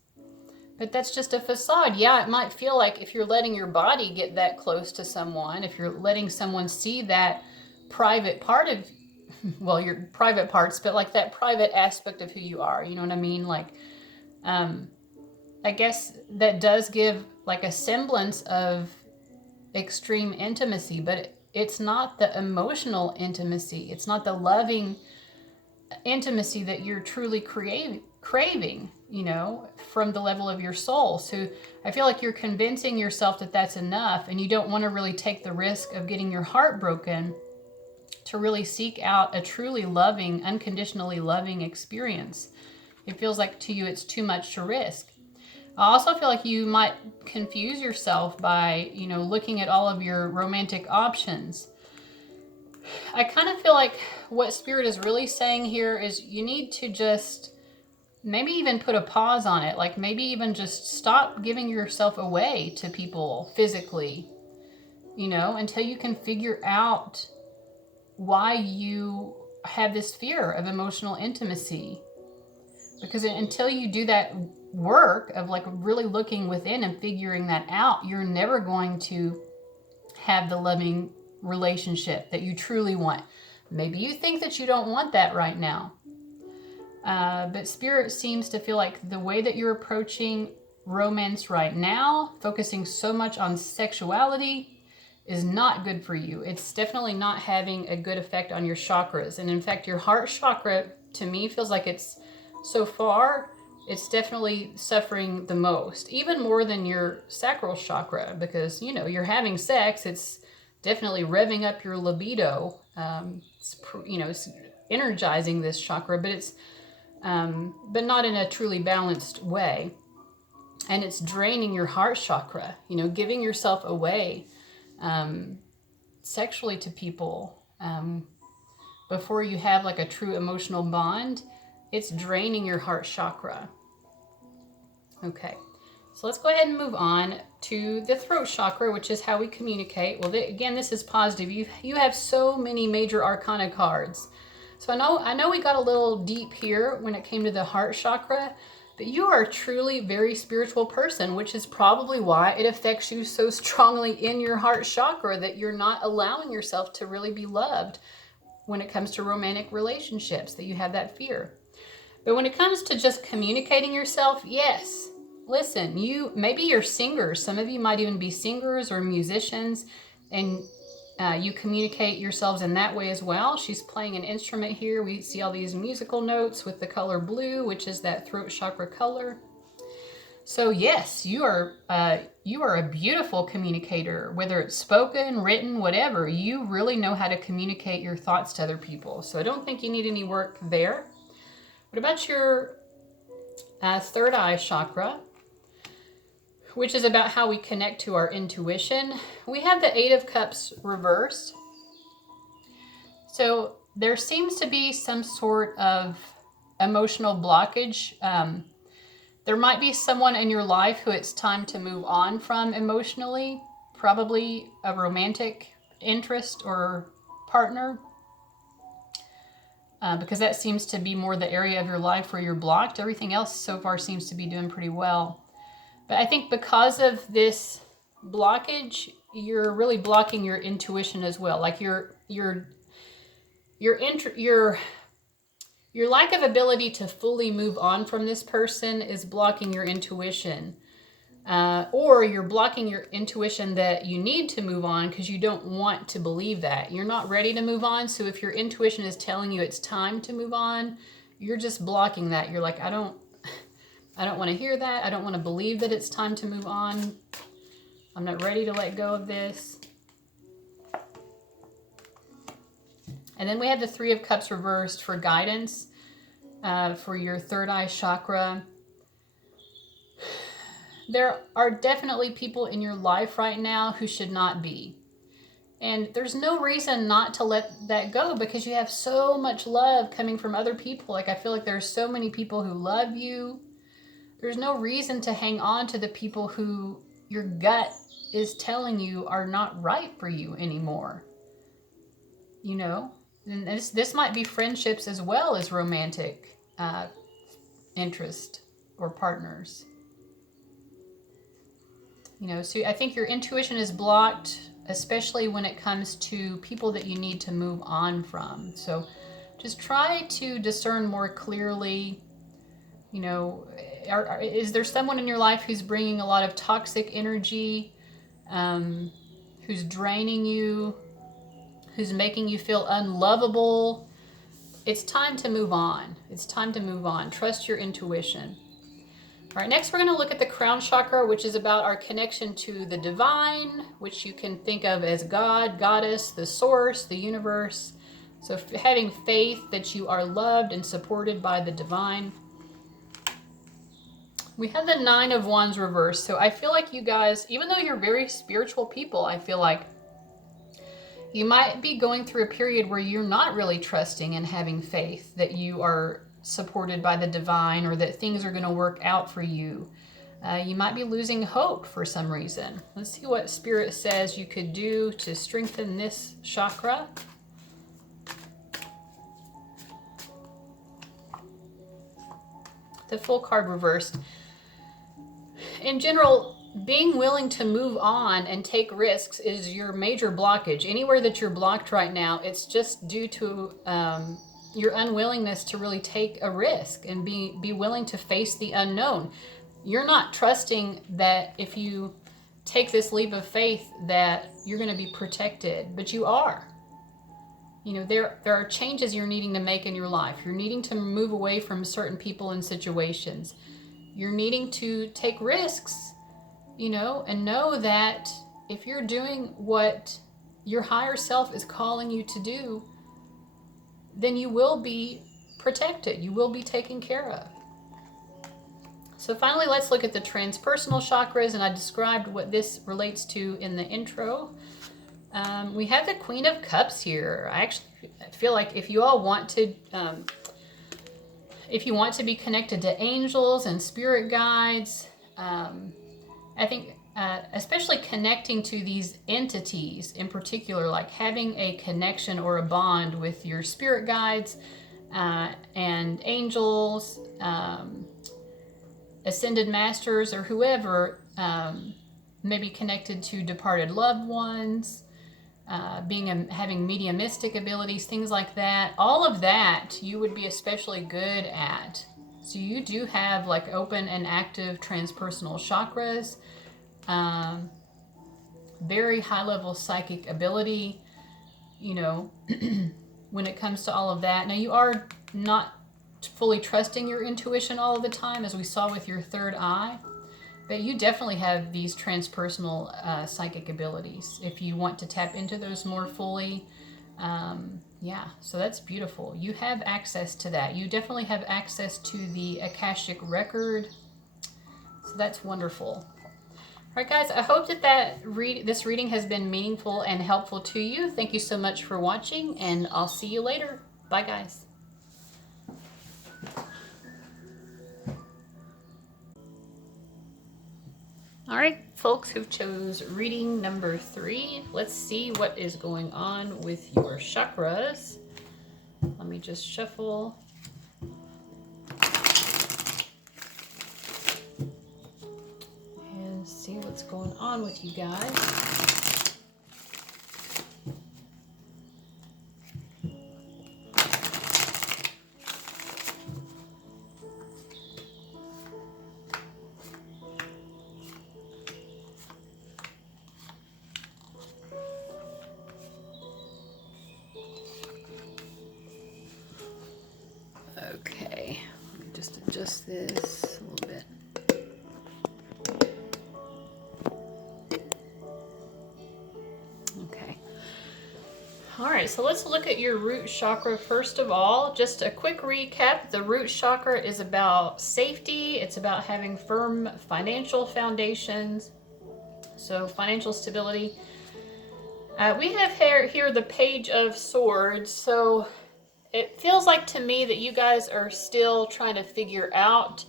But that's just a facade. Yeah, it might feel like if you're letting your body get that close to someone, if you're letting someone see that private part of, well, your private parts, but like that private aspect of who you are, you know what I mean? Like, I guess that does give like a semblance of extreme intimacy, but it's not the emotional intimacy. It's not the loving intimacy that you're truly craving, from the level of your soul. So I feel like you're convincing yourself that that's enough, and you don't want to really take the risk of getting your heart broken to really seek out a truly loving, unconditionally loving experience. It feels like to you it's too much to risk. I also feel like you might confuse yourself by, looking at all of your romantic options. I kind of feel like what Spirit is really saying here is you need to just maybe even put a pause on it. Like maybe even just stop giving yourself away to people physically, until you can figure out why you have this fear of emotional intimacy. Because until you do that work of like really looking within and figuring that out, you're never going to have the loving relationship that you truly want. Maybe you think that you don't want that right now. But Spirit seems to feel like the way that you're approaching romance right now, focusing so much on sexuality, is not good for you. It's definitely not having a good effect on your chakras. And in fact, your heart chakra, to me, feels like it's definitely suffering the most, even more than your sacral chakra, because, you're having sex. It's definitely revving up your libido. It's energizing this chakra, but but not in a truly balanced way. And it's draining your heart chakra, giving yourself away sexually to people before you have like a true emotional bond. It's draining your heart chakra. Okay, so let's go ahead and move on to the throat chakra, which is how we communicate. Well, again, this is positive. You have so many major arcana cards. So I know we got a little deep here when it came to the heart chakra, but you are a truly very spiritual person, which is probably why it affects you so strongly in your heart chakra that you're not allowing yourself to really be loved when it comes to romantic relationships, that you have that fear. But when it comes to just communicating yourself, yes, listen, maybe you're singers. Some of you might even be singers or musicians, and you communicate yourselves in that way as well. She's playing an instrument here. We see all these musical notes with the color blue, which is that throat chakra color. So yes, you are a beautiful communicator, whether it's spoken, written, whatever. You really know how to communicate your thoughts to other people. So I don't think you need any work there. What about your third eye chakra, which is about how we connect to our intuition? We have the Eight of Cups reversed. So there seems to be some sort of emotional blockage. There might be someone in your life who it's time to move on from emotionally, probably a romantic interest or partner, because that seems to be more the area of your life where you're blocked. Everything else so far seems to be doing pretty well. But I think because of this blockage, you're really blocking your intuition as well. Like your lack of ability to fully move on from this person is blocking your intuition. Or you're blocking your intuition that you need to move on because you don't want to believe that. You're not ready to move on. So if your intuition is telling you it's time to move on, you're just blocking that. You're like, I don't want to hear that. I don't want to believe that it's time to move on. I'm not ready to let go of this. And then we have the Three of Cups reversed for guidance for your third eye chakra. There are definitely people in your life right now who should not be. And there's no reason not to let that go because you have so much love coming from other people. Like I feel like there's so many people who love you. There's no reason to hang on to the people who your gut is telling you are not right for you anymore. You know? And this might be friendships as well as romantic interest or partners. You know, so I think your intuition is blocked, especially when it comes to people that you need to move on from. So just try to discern more clearly, you know, is there someone in your life who's bringing a lot of toxic energy, who's draining you, who's making you feel unlovable? It's time to move on. It's time to move on. Trust your intuition. All right, next we're going to look at the crown chakra, which is about our connection to the divine, which you can think of as God, Goddess, the source, the universe. So having faith that you are loved and supported by the divine. We have the Nine of Wands reversed. So I feel like you guys, even though you're very spiritual people, I feel like you might be going through a period where you're not really trusting and having faith that you are supported by the divine or that things are going to work out for you. You might be losing hope for some reason. Let's see what Spirit says you could do to strengthen this chakra. The Full card reversed. In general, being willing to move on and take risks is your major blockage. Anywhere that you're blocked right now, it's just due to your unwillingness to really take a risk and be willing to face the unknown. You're not trusting that if you take this leap of faith that you're going to be protected, but you are. You know, there are changes you're needing to make in your life. You're needing to move away from certain people and situations. You're needing to take risks, you know, and know that if you're doing what your higher self is calling you to do, then you will be protected. You will be taken care of. So finally, let's look at the transpersonal chakras, and I described what this relates to in the intro. We have the Queen of Cups here. I actually feel like if you all want to, if you want to be connected to angels and spirit guides, I think especially connecting to these entities in particular, like having a connection or a bond with your spirit guides and angels, ascended masters, or whoever, maybe connected to departed loved ones, having mediumistic abilities, things like that. All of that you would be especially good at. So you do have like open and active transpersonal chakras, very high level psychic ability, you know, when it comes to all of that. Now you are not fully trusting your intuition all of the time, as we saw with your third eye. But you definitely have these transpersonal psychic abilities if you want to tap into those more fully. Yeah, so that's beautiful. You have access to that. You definitely have access to the Akashic record. So that's wonderful. All right, guys, I hope that this reading has been meaningful and helpful to you. Thank you so much for watching, and I'll see you later. Bye, guys. All right, folks who chose reading number 3, let's see what is going on with your chakras. Let me just shuffle. And see what's going on with you guys. Okay, let me just adjust this a little bit. Okay. All right, so let's look at your root chakra first of all. Just a quick recap. The root chakra is about safety. It's about having firm financial foundations. So financial stability. We have here the Page of Swords. So it feels like to me that you guys are still trying to figure out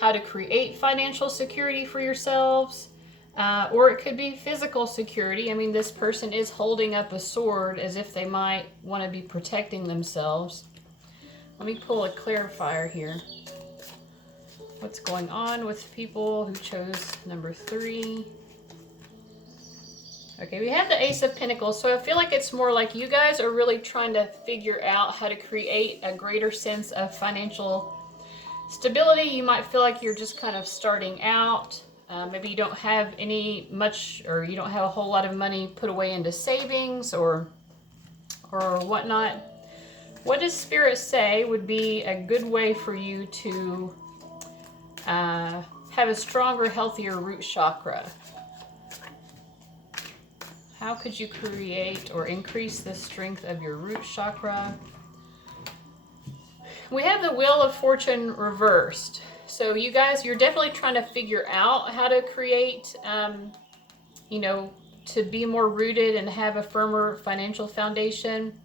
how to create financial security for yourselves. Or it could be physical security. I mean, this person is holding up a sword as if they might want to be protecting themselves. Let me pull a clarifier here. What's going on with people who chose number 3? Okay, we have the Ace of Pentacles, so I feel like it's more like you guys are really trying to figure out how to create a greater sense of financial stability. You might feel like you're just kind of starting out. Maybe you don't have or you don't have a whole lot of money put away into savings or whatnot. What does Spirit say would be a good way for you to have a stronger, healthier root chakra? How could you create or increase the strength of your root chakra? We have the Wheel of Fortune reversed. So you guys, you're definitely trying to figure out how to create, to be more rooted and have a firmer financial foundation.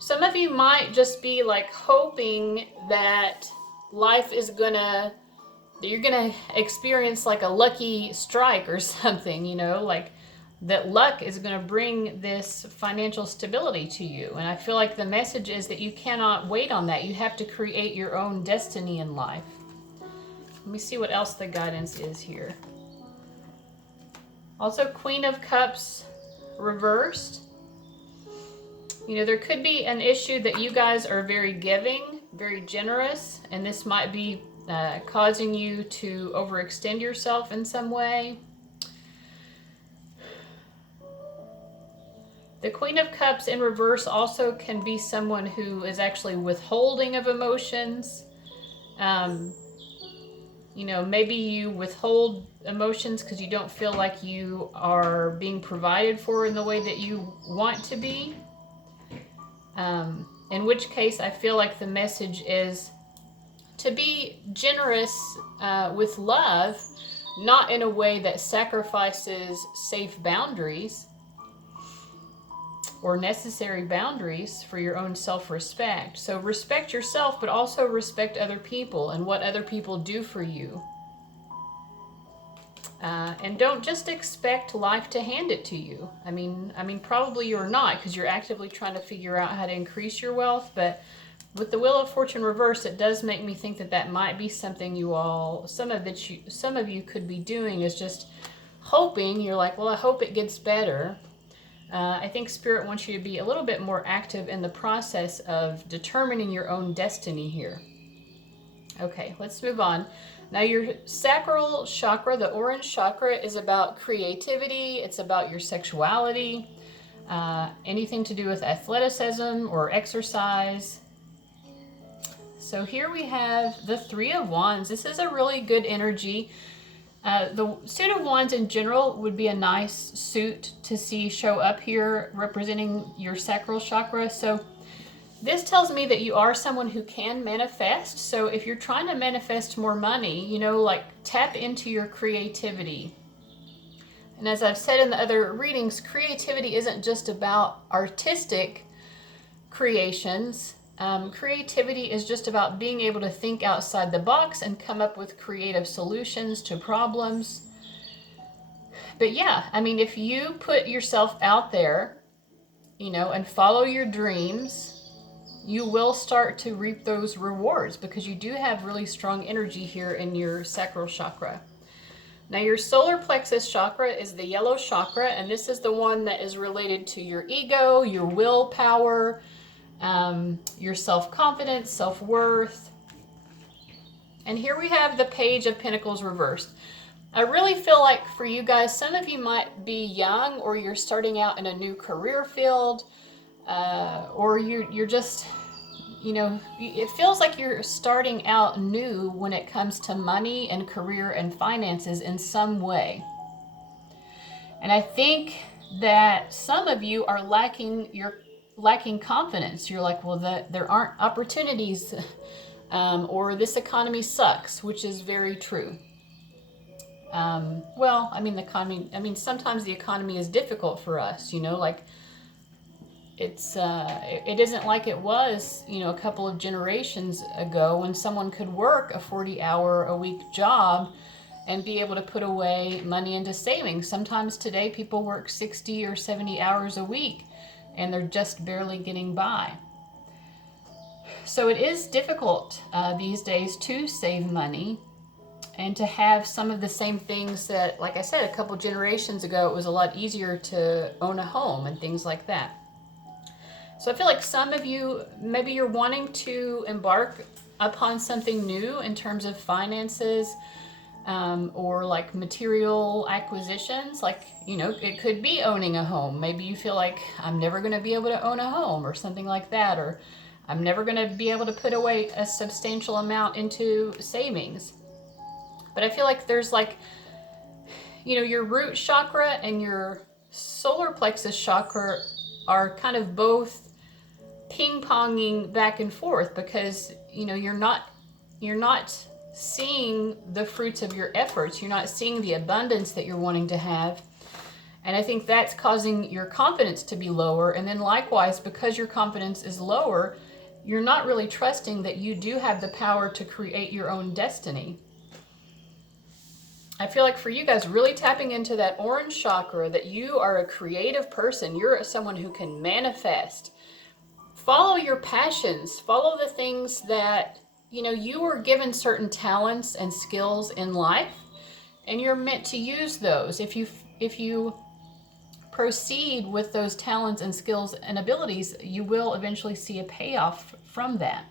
Some of you might just be like hoping that life is you're gonna experience like a lucky strike or something, like that luck is going to bring this financial stability to you. And I feel like the message is that you cannot wait on that. You have to create your own destiny in life. Let me see what else the guidance is here. Also, Queen of Cups reversed. There could be an issue that you guys are very giving, very generous, and this might be causing you to overextend yourself in some way. The Queen of Cups in reverse also can be someone who is actually withholding of emotions. Maybe you withhold emotions because you don't feel like you are being provided for in the way that you want to be. In which case, I feel like the message is to be generous with love, not in a way that sacrifices safe boundaries or necessary boundaries for your own self-respect. So respect yourself, but also respect other people and what other people do for you. And don't just expect life to hand it to you. I mean, probably you're not, because you're actively trying to figure out how to increase your wealth. But with the Wheel of Fortune reversed, it does make me think that might be something some of you could be doing, is just hoping. You're like, well, I hope it gets better. I think Spirit wants you to be a little bit more active in the process of determining your own destiny here. Okay, let's move on. Now your sacral chakra, the orange chakra, is about creativity. It's about your sexuality, anything to do with athleticism or exercise. So here we have the Three of Wands. This is a really good energy. The suit of wands in general would be a nice suit to see show up here representing your sacral chakra. So this tells me that you are someone who can manifest. So if you're trying to manifest more money, you know, like tap into your creativity. And as I've said in the other readings, creativity isn't just about artistic creations. Creativity is just about being able to think outside the box and come up with creative solutions to problems. But yeah, I mean, if you put yourself out there, you know, and follow your dreams, you will start to reap those rewards because you do have really strong energy here in your sacral chakra. Now your solar plexus chakra is the yellow chakra, and this is the one that is related to your ego, your willpower, your self-confidence, self-worth. And here we have the Page of Pentacles reversed. I really feel like for you guys, some of you might be young, or you're starting out in a new career field, or you're just, you know, it feels like you're starting out new when it comes to money and career and finances in some way. And I think that some of you are lacking confidence. You're like, well, there aren't opportunities, or this economy sucks, which is very true. Well, I mean, sometimes the economy is difficult for us, you know, like it isn't like it was, you know, a couple of generations ago when someone could work a 40-hour-a-week job and be able to put away money into savings. Sometimes today people work 60 or 70 hours a week and they're just barely getting by. So it is difficult these days to save money and to have some of the same things that, like I said, a couple generations ago, it was a lot easier to own a home and things like that. So I feel like some of you, maybe you're wanting to embark upon something new in terms of finances, or like material acquisitions. Like, you know, it could be owning a home. Maybe you feel like I'm never going to be able to own a home or something like that, or I'm never going to be able to put away a substantial amount into savings. But I feel like there's like, you know, your root chakra and your solar plexus chakra are kind of both ping-ponging back and forth because, you know, you're not seeing the fruits of your efforts. You're not seeing the abundance that you're wanting to have. And I think that's causing your confidence to be lower. And then likewise, because your confidence is lower, you're not really trusting that you do have the power to create your own destiny. I feel like for you guys, really tapping into that orange chakra, that you are a creative person. You're someone who can manifest. Follow your passions. Follow the things that, you know, you were given certain talents and skills in life, and you're meant to use those. If you proceed with those talents and skills and abilities, you will eventually see a payoff from that.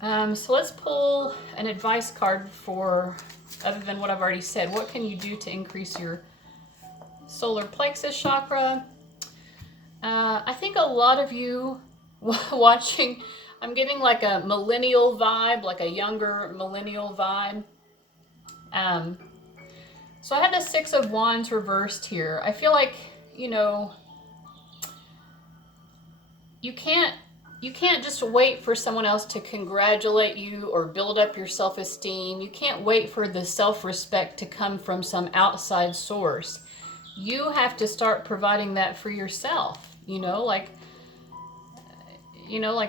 So let's pull an advice card for, other than what I've already said, what can you do to increase your solar plexus chakra? I think a lot of you watching, I'm getting like a millennial vibe, like a younger millennial vibe. So I had the Six of Wands reversed here. I feel like, you know, you can't just wait for someone else to congratulate you or build up your self-esteem. You can't wait for the self-respect to come from some outside source. You have to start providing that for yourself. You know, like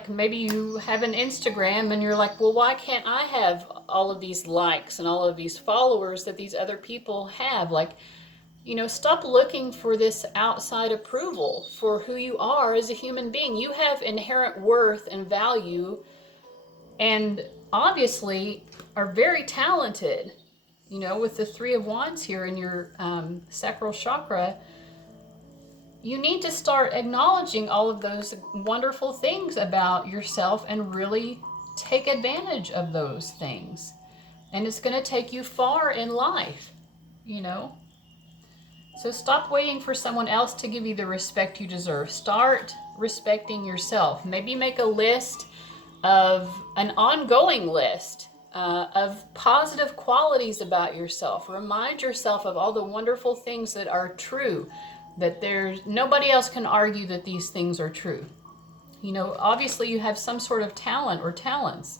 maybe you have an Instagram and you're like, well, why can't I have all of these likes and all of these followers that these other people have? Like, you know, stop looking for this outside approval for who you are as a human being. You have inherent worth and value, and obviously are very talented. You know, with the Three of Wands here in your sacral chakra, you need to start acknowledging all of those wonderful things about yourself and really take advantage of those things. And it's going to take you far in life, you know. So stop waiting for someone else to give you the respect you deserve. Start respecting yourself. Maybe make a list of, an ongoing list of positive qualities about yourself. Remind yourself of all the wonderful things that are true, that nobody else can argue that these things are true. You know, obviously you have some sort of talent or talents.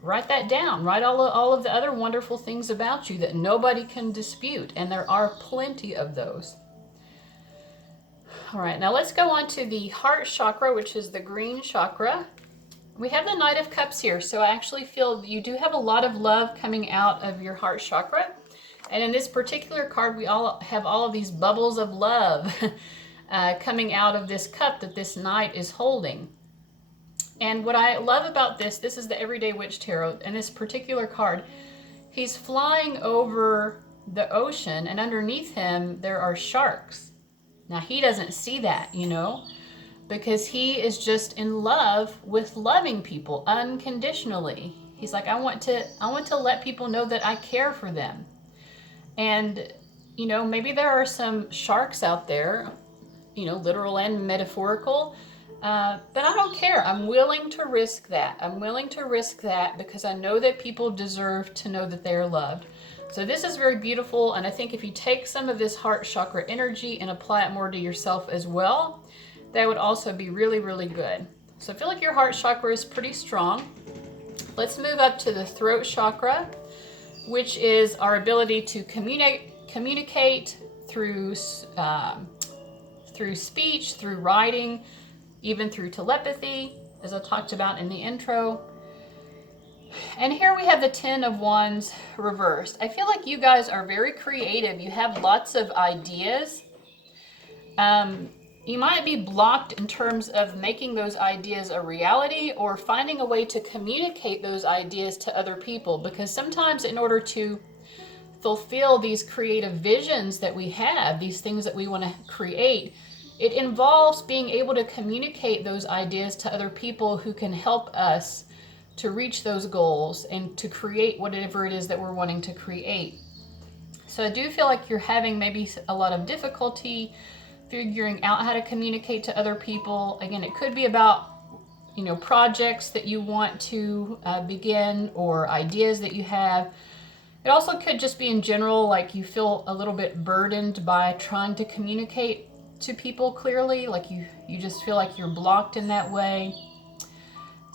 Write that down. Write all of the other wonderful things about you that nobody can dispute, and there are plenty of those. All right, now let's go on to the heart chakra, which is the green chakra. We have the Knight of Cups here, so I actually feel you do have a lot of love coming out of your heart chakra. And in this particular card, we all have all of these bubbles of love coming out of this cup that this knight is holding. And what I love about this is the Everyday Witch Tarot, and this particular card, he's flying over the ocean, and underneath him there are sharks. Now he doesn't see that, you know, because he is just in love with loving people unconditionally. He's like, I want to let people know that I care for them. And, you know, maybe there are some sharks out there, you know, literal and metaphorical, but I don't care. I'm willing to risk that. I'm willing to risk that because I know that people deserve to know that they are loved. So this is very beautiful, and I think if you take some of this heart chakra energy and apply it more to yourself as well, that would also be really, really good. So I feel like your heart chakra is pretty strong. Let's move up to the throat chakra, which is our ability to communicate through speech, through writing, even through telepathy, as I talked about in the intro. And here we have the 10 of Wands reversed. I feel like you guys are very creative. You have lots of ideas. You might be blocked in terms of making those ideas a reality or finding a way to communicate those ideas to other people, because sometimes in order to fulfill these creative visions that we have, these things that we want to create, it involves being able to communicate those ideas to other people who can help us to reach those goals and to create whatever it is that we're wanting to create. So I do feel like you're having maybe a lot of difficulty figuring out how to communicate to other people. Again, it could be about, you know, projects that you want to begin or ideas that you have. It also could just be in general, like you feel a little bit burdened by trying to communicate to people clearly, like you just feel like you're blocked in that way.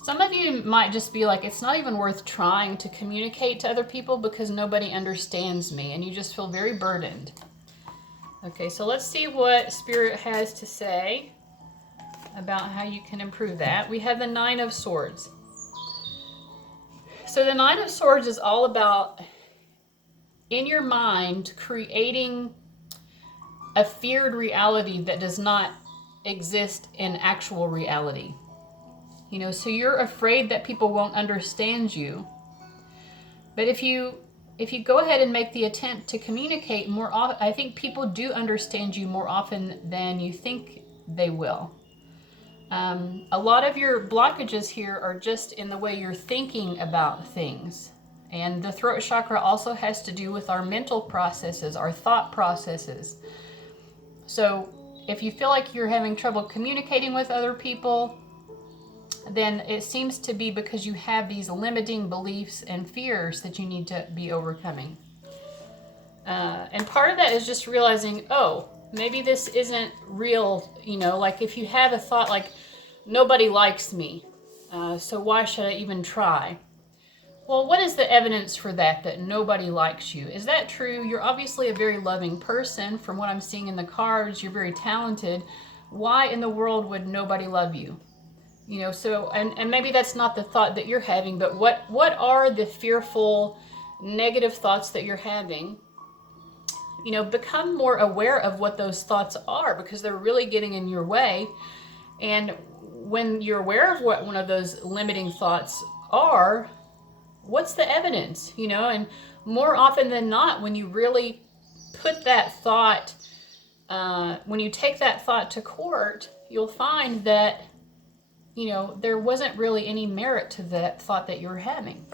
Some of you might just be like, it's not even worth trying to communicate to other people because nobody understands me, and you just feel very burdened. Okay, so let's see what Spirit has to say about how you can improve that. We have the 9 of Swords. So the 9 of Swords is all about, in your mind, creating a feared reality that does not exist in actual reality. You know, so you're afraid that people won't understand you. But if you go ahead and make the attempt to communicate more often, I think people do understand you more often than you think they will. A lot of your blockages here are just in the way you're thinking about things. And the throat chakra also has to do with our mental processes, our thought processes. So if you feel like you're having trouble communicating with other people, then it seems to be because you have these limiting beliefs and fears that you need to be overcoming. And part of that is just realizing, oh, maybe this isn't real. You know, like if you have a thought like, nobody likes me, so why should I even try? Well, what is the evidence for that nobody likes you? Is that true? You're obviously a very loving person. From what I'm seeing in the cards, you're very talented. Why in the world would nobody love you? You know, so, and maybe that's not the thought that you're having, but what are the fearful, negative thoughts that you're having? You know, become more aware of what those thoughts are, because they're really getting in your way. And when you're aware of what one of those limiting thoughts are, what's the evidence? You know, and more often than not, when you really put that thought, when you take that thought to court, you'll find that, you know, there wasn't really any merit to that thought that you're having.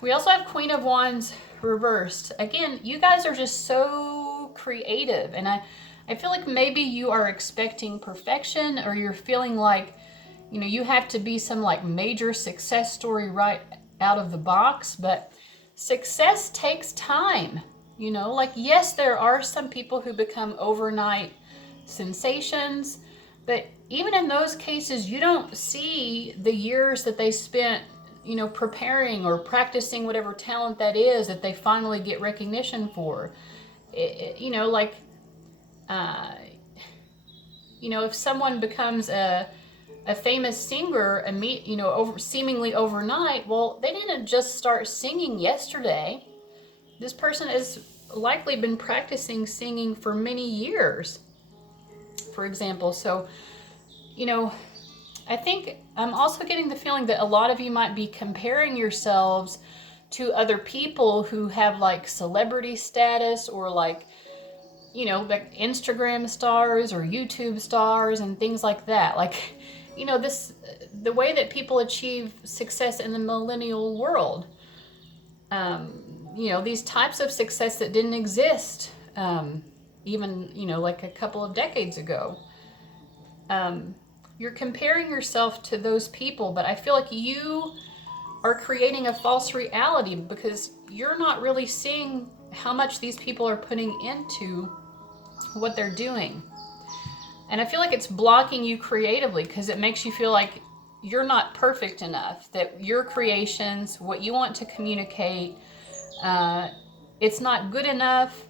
We also have Queen of Wands reversed. Again, you guys are just so creative, and I feel like maybe you are expecting perfection, or you're feeling like you know, you have to be some like major success story right out of the box, but success takes time. You know, like, yes, there are some people who become overnight sensations, but even in those cases, you don't see the years that they spent, you know, preparing or practicing whatever talent that is that they finally get recognition for. You know, like, uh, you know, if someone becomes a famous singer, you know, seemingly overnight, well, they didn't just start singing yesterday. This person has likely been practicing singing for many years, for example. So, you know, I think I'm also getting the feeling that a lot of you might be comparing yourselves to other people who have like celebrity status, or like, you know, like Instagram stars or YouTube stars and things like that. Like, you know, the way that people achieve success in the millennial world. You know, these types of success that didn't exist even, you know, like a couple of decades ago. You're comparing yourself to those people, but I feel like you are creating a false reality because you're not really seeing how much these people are putting into what they're doing. And I feel like it's blocking you creatively because it makes you feel like you're not perfect enough, that your creations, what you want to communicate, it's not good enough.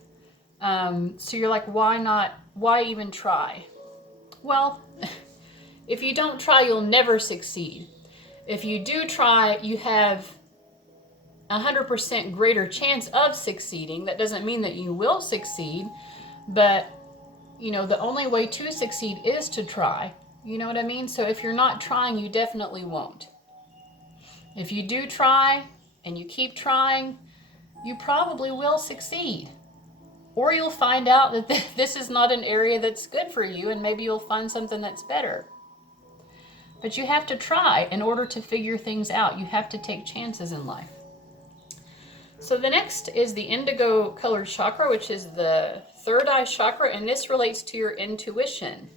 So you're like, why even try? Well, if you don't try, you'll never succeed. If you do try, you have 100% greater chance of succeeding. That doesn't mean that you will succeed, but you know, the only way to succeed is to try. You know what I mean? So if you're not trying, you definitely won't. If you do try and you keep trying, you probably will succeed. Or you'll find out that this is not an area that's good for you, and maybe you'll find something that's better. But you have to try in order to figure things out. You have to take chances in life. So the next is the indigo colored chakra, which is the third eye chakra, and this relates to your intuition.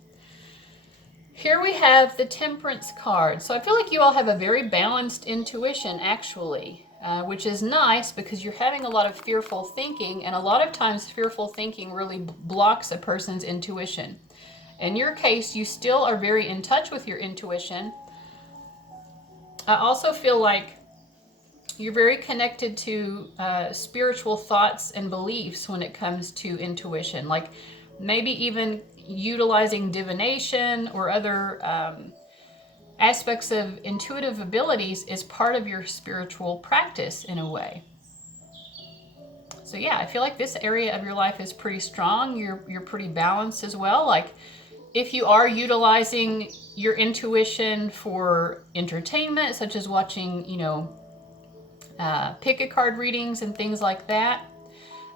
Here we have the Temperance card. So I feel like you all have a very balanced intuition, actually, which is nice because you're having a lot of fearful thinking, and a lot of times fearful thinking really blocks a person's intuition. In your case, you still are very in touch with your intuition. I also feel like you're very connected to spiritual thoughts and beliefs when it comes to intuition, like maybe even utilizing divination or other aspects of intuitive abilities is part of your spiritual practice in a way. So yeah, I feel like this area of your life is pretty strong. You're pretty balanced as well. Like, if you are utilizing your intuition for entertainment, such as watching, you know, pick a card readings and things like that,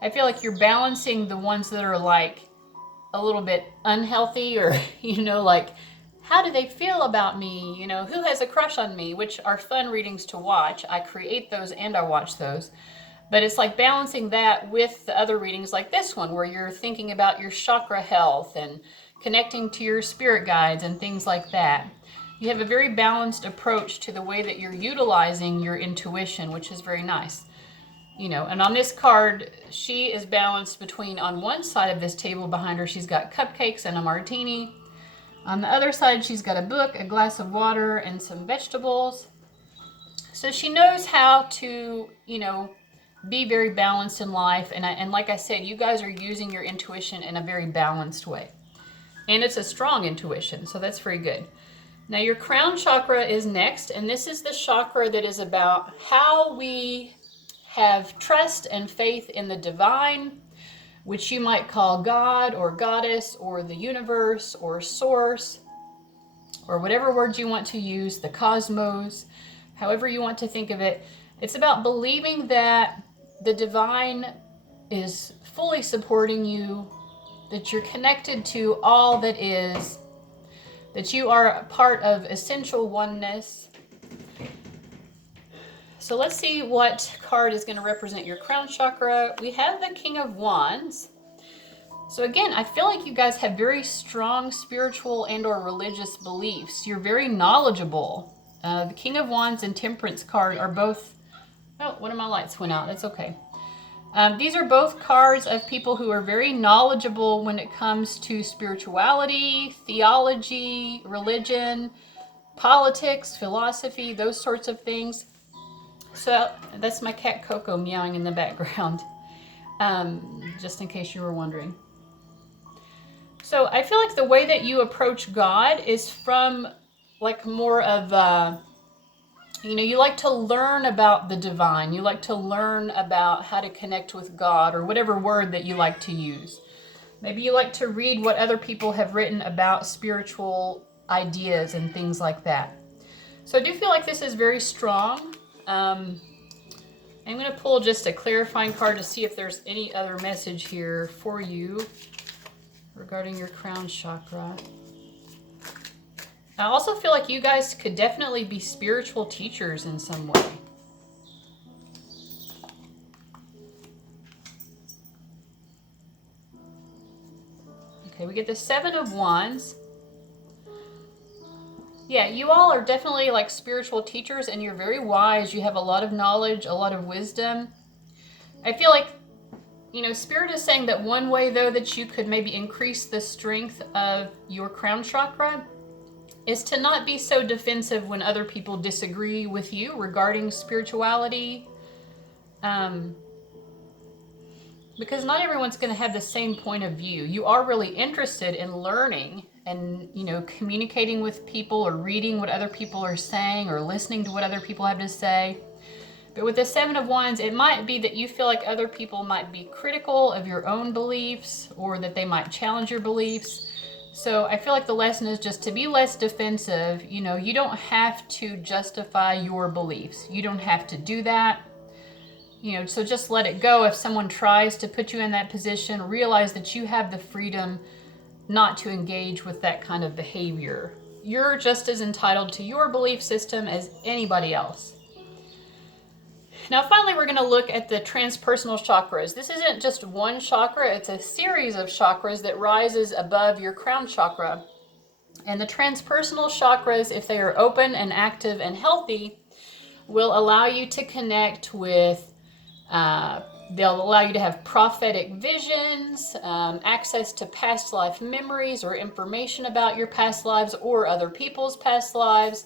I feel like you're balancing the ones that are like a little bit unhealthy, or, you know, like, how do they feel about me? You know, who has a crush on me? Which are fun readings to watch. I create those and I watch those. But it's like balancing that with the other readings like this one, where you're thinking about your chakra health and connecting to your spirit guides and things like that. You have a very balanced approach to the way that you're utilizing your intuition, which is very nice. You know, and on this card, she is balanced between, on one side of this table behind her, she's got cupcakes and a martini. On the other side, she's got a book, a glass of water, and some vegetables. So she knows how to, you know, be very balanced in life. And like I said, you guys are using your intuition in a very balanced way. And it's a strong intuition, so that's very good. Now your crown chakra is next, and this is the chakra that is about how we have trust and faith in the divine, which you might call God or Goddess or the universe or source, or whatever words you want to use, the cosmos, however you want to think of it. It's about believing that the divine is fully supporting you, that you're connected to all that is, that you are a part of essential oneness. So let's see what card is going to represent your crown chakra. We have the King of Wands. So again, I feel like you guys have very strong spiritual and or religious beliefs. You're very knowledgeable. The King of Wands and Temperance card are both... Oh, one of my lights went out. That's okay. These are both cards of people who are very knowledgeable when it comes to spirituality, theology, religion, politics, philosophy, those sorts of things. So that's my cat Coco meowing in the background, just in case you were wondering. So I feel like the way that you approach God is from like more of you like to learn about the divine. You like to learn about how to connect with God, or whatever word that you like to use. Maybe you like to read what other people have written about spiritual ideas and things like that. So I do feel like this is very strong. I'm going to pull just a clarifying card to see if there's any other message here for you regarding your crown chakra. I also feel like you guys could definitely be spiritual teachers in some way. Okay, we get the Seven of Wands. Yeah, you all are definitely like spiritual teachers, and you're very wise. You have a lot of knowledge, a lot of wisdom. I feel like, Spirit is saying that one way, though, that you could maybe increase the strength of your crown chakra is to not be so defensive when other people disagree with you regarding spirituality. Because not everyone's going to have the same point of view. You are really interested in learning and, communicating with people, or reading what other people are saying, or listening to what other people have to say. But with the Seven of Wands, it might be that you feel like other people might be critical of your own beliefs, or that they might challenge your beliefs. So I feel like the lesson is just to be less defensive. You don't have to justify your beliefs. You don't have to do that. So just let it go. If someone tries to put you in that position, realize that you have the freedom not to engage with that kind of behavior. You're just as entitled to your belief system as anybody else. Now, finally, we're going to look at the transpersonal chakras. This isn't just one chakra, it's a series of chakras that rises above your crown chakra. And the transpersonal chakras, if they are open and active and healthy, will allow you to connect with, they'll allow you to have prophetic visions, access to past life memories or information about your past lives or other people's past lives,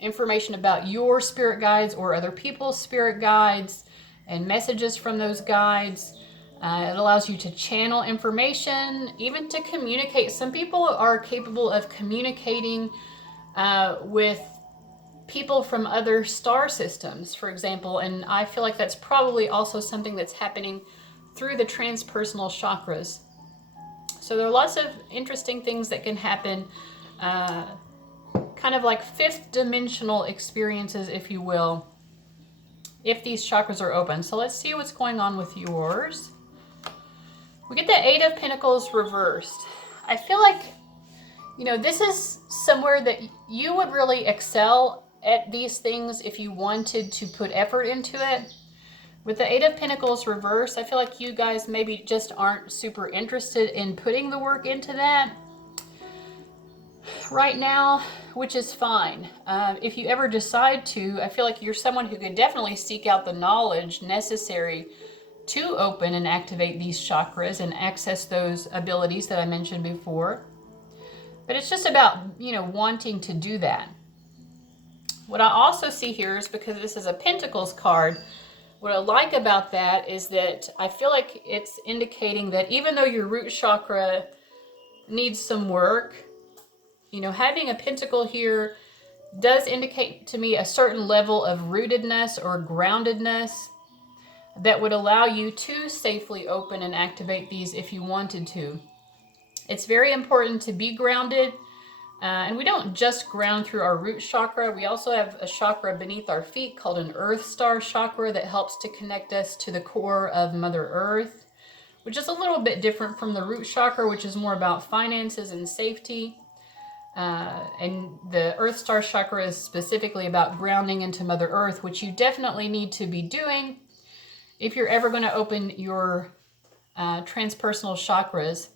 information about your spirit guides or other people's spirit guides, and messages from those guides. It allows you to channel information, even to communicate. Some people are capable of communicating with people from other star systems, for example, and I feel like that's probably also something that's happening through the transpersonal chakras. So there are lots of interesting things that can happen, kind of like fifth dimensional experiences, if you will, if these chakras are open. So let's see what's going on with yours. We get the Eight of Pentacles reversed. I feel like, this is somewhere that you would really excel at these things if you wanted to put effort into it. With the Eight of Pentacles reversed, I feel like you guys maybe just aren't super interested in putting the work into that right now, which is fine. If you ever decide to, I feel like you're someone who could definitely seek out the knowledge necessary to open and activate these chakras and access those abilities that I mentioned before. But it's just about, wanting to do that. What I also see here is, because this is a Pentacles card, what I like about that is that I feel like it's indicating that even though your root chakra needs some work, having a pentacle here does indicate to me a certain level of rootedness or groundedness that would allow you to safely open and activate these if you wanted to. It's very important to be grounded. And we don't just ground through our root chakra. We also have a chakra beneath our feet called an Earth Star chakra that helps to connect us to the core of Mother Earth, which is a little bit different from the root chakra, which is more about finances and safety. And the Earth Star chakra is specifically about grounding into Mother Earth, which you definitely need to be doing if you're ever going to open your transpersonal chakras.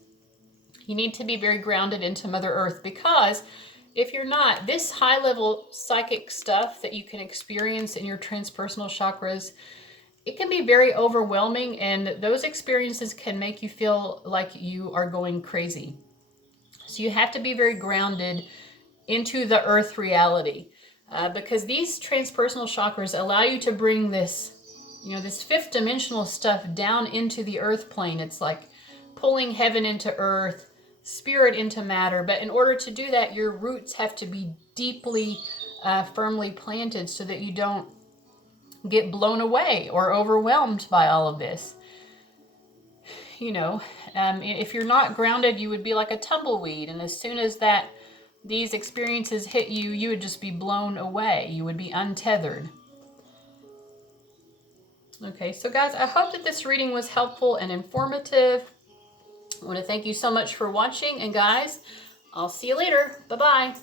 You need to be very grounded into Mother Earth, because if you're not, this high-level psychic stuff that you can experience in your transpersonal chakras, it can be very overwhelming, and those experiences can make you feel like you are going crazy. So you have to be very grounded into the earth reality, because these transpersonal chakras allow you to bring this, this fifth dimensional stuff down into the earth plane. It's like pulling heaven into earth, spirit into matter. But in order to do that, your roots have to be deeply, firmly planted, so that you don't get blown away or overwhelmed by all of this. If you're not grounded, you would be like a tumbleweed, and as soon as these experiences hit you, you would just be blown away. You would be untethered. Okay, so guys, I hope that this reading was helpful and informative. I want to thank you so much for watching, and guys, I'll see you later. Bye-bye.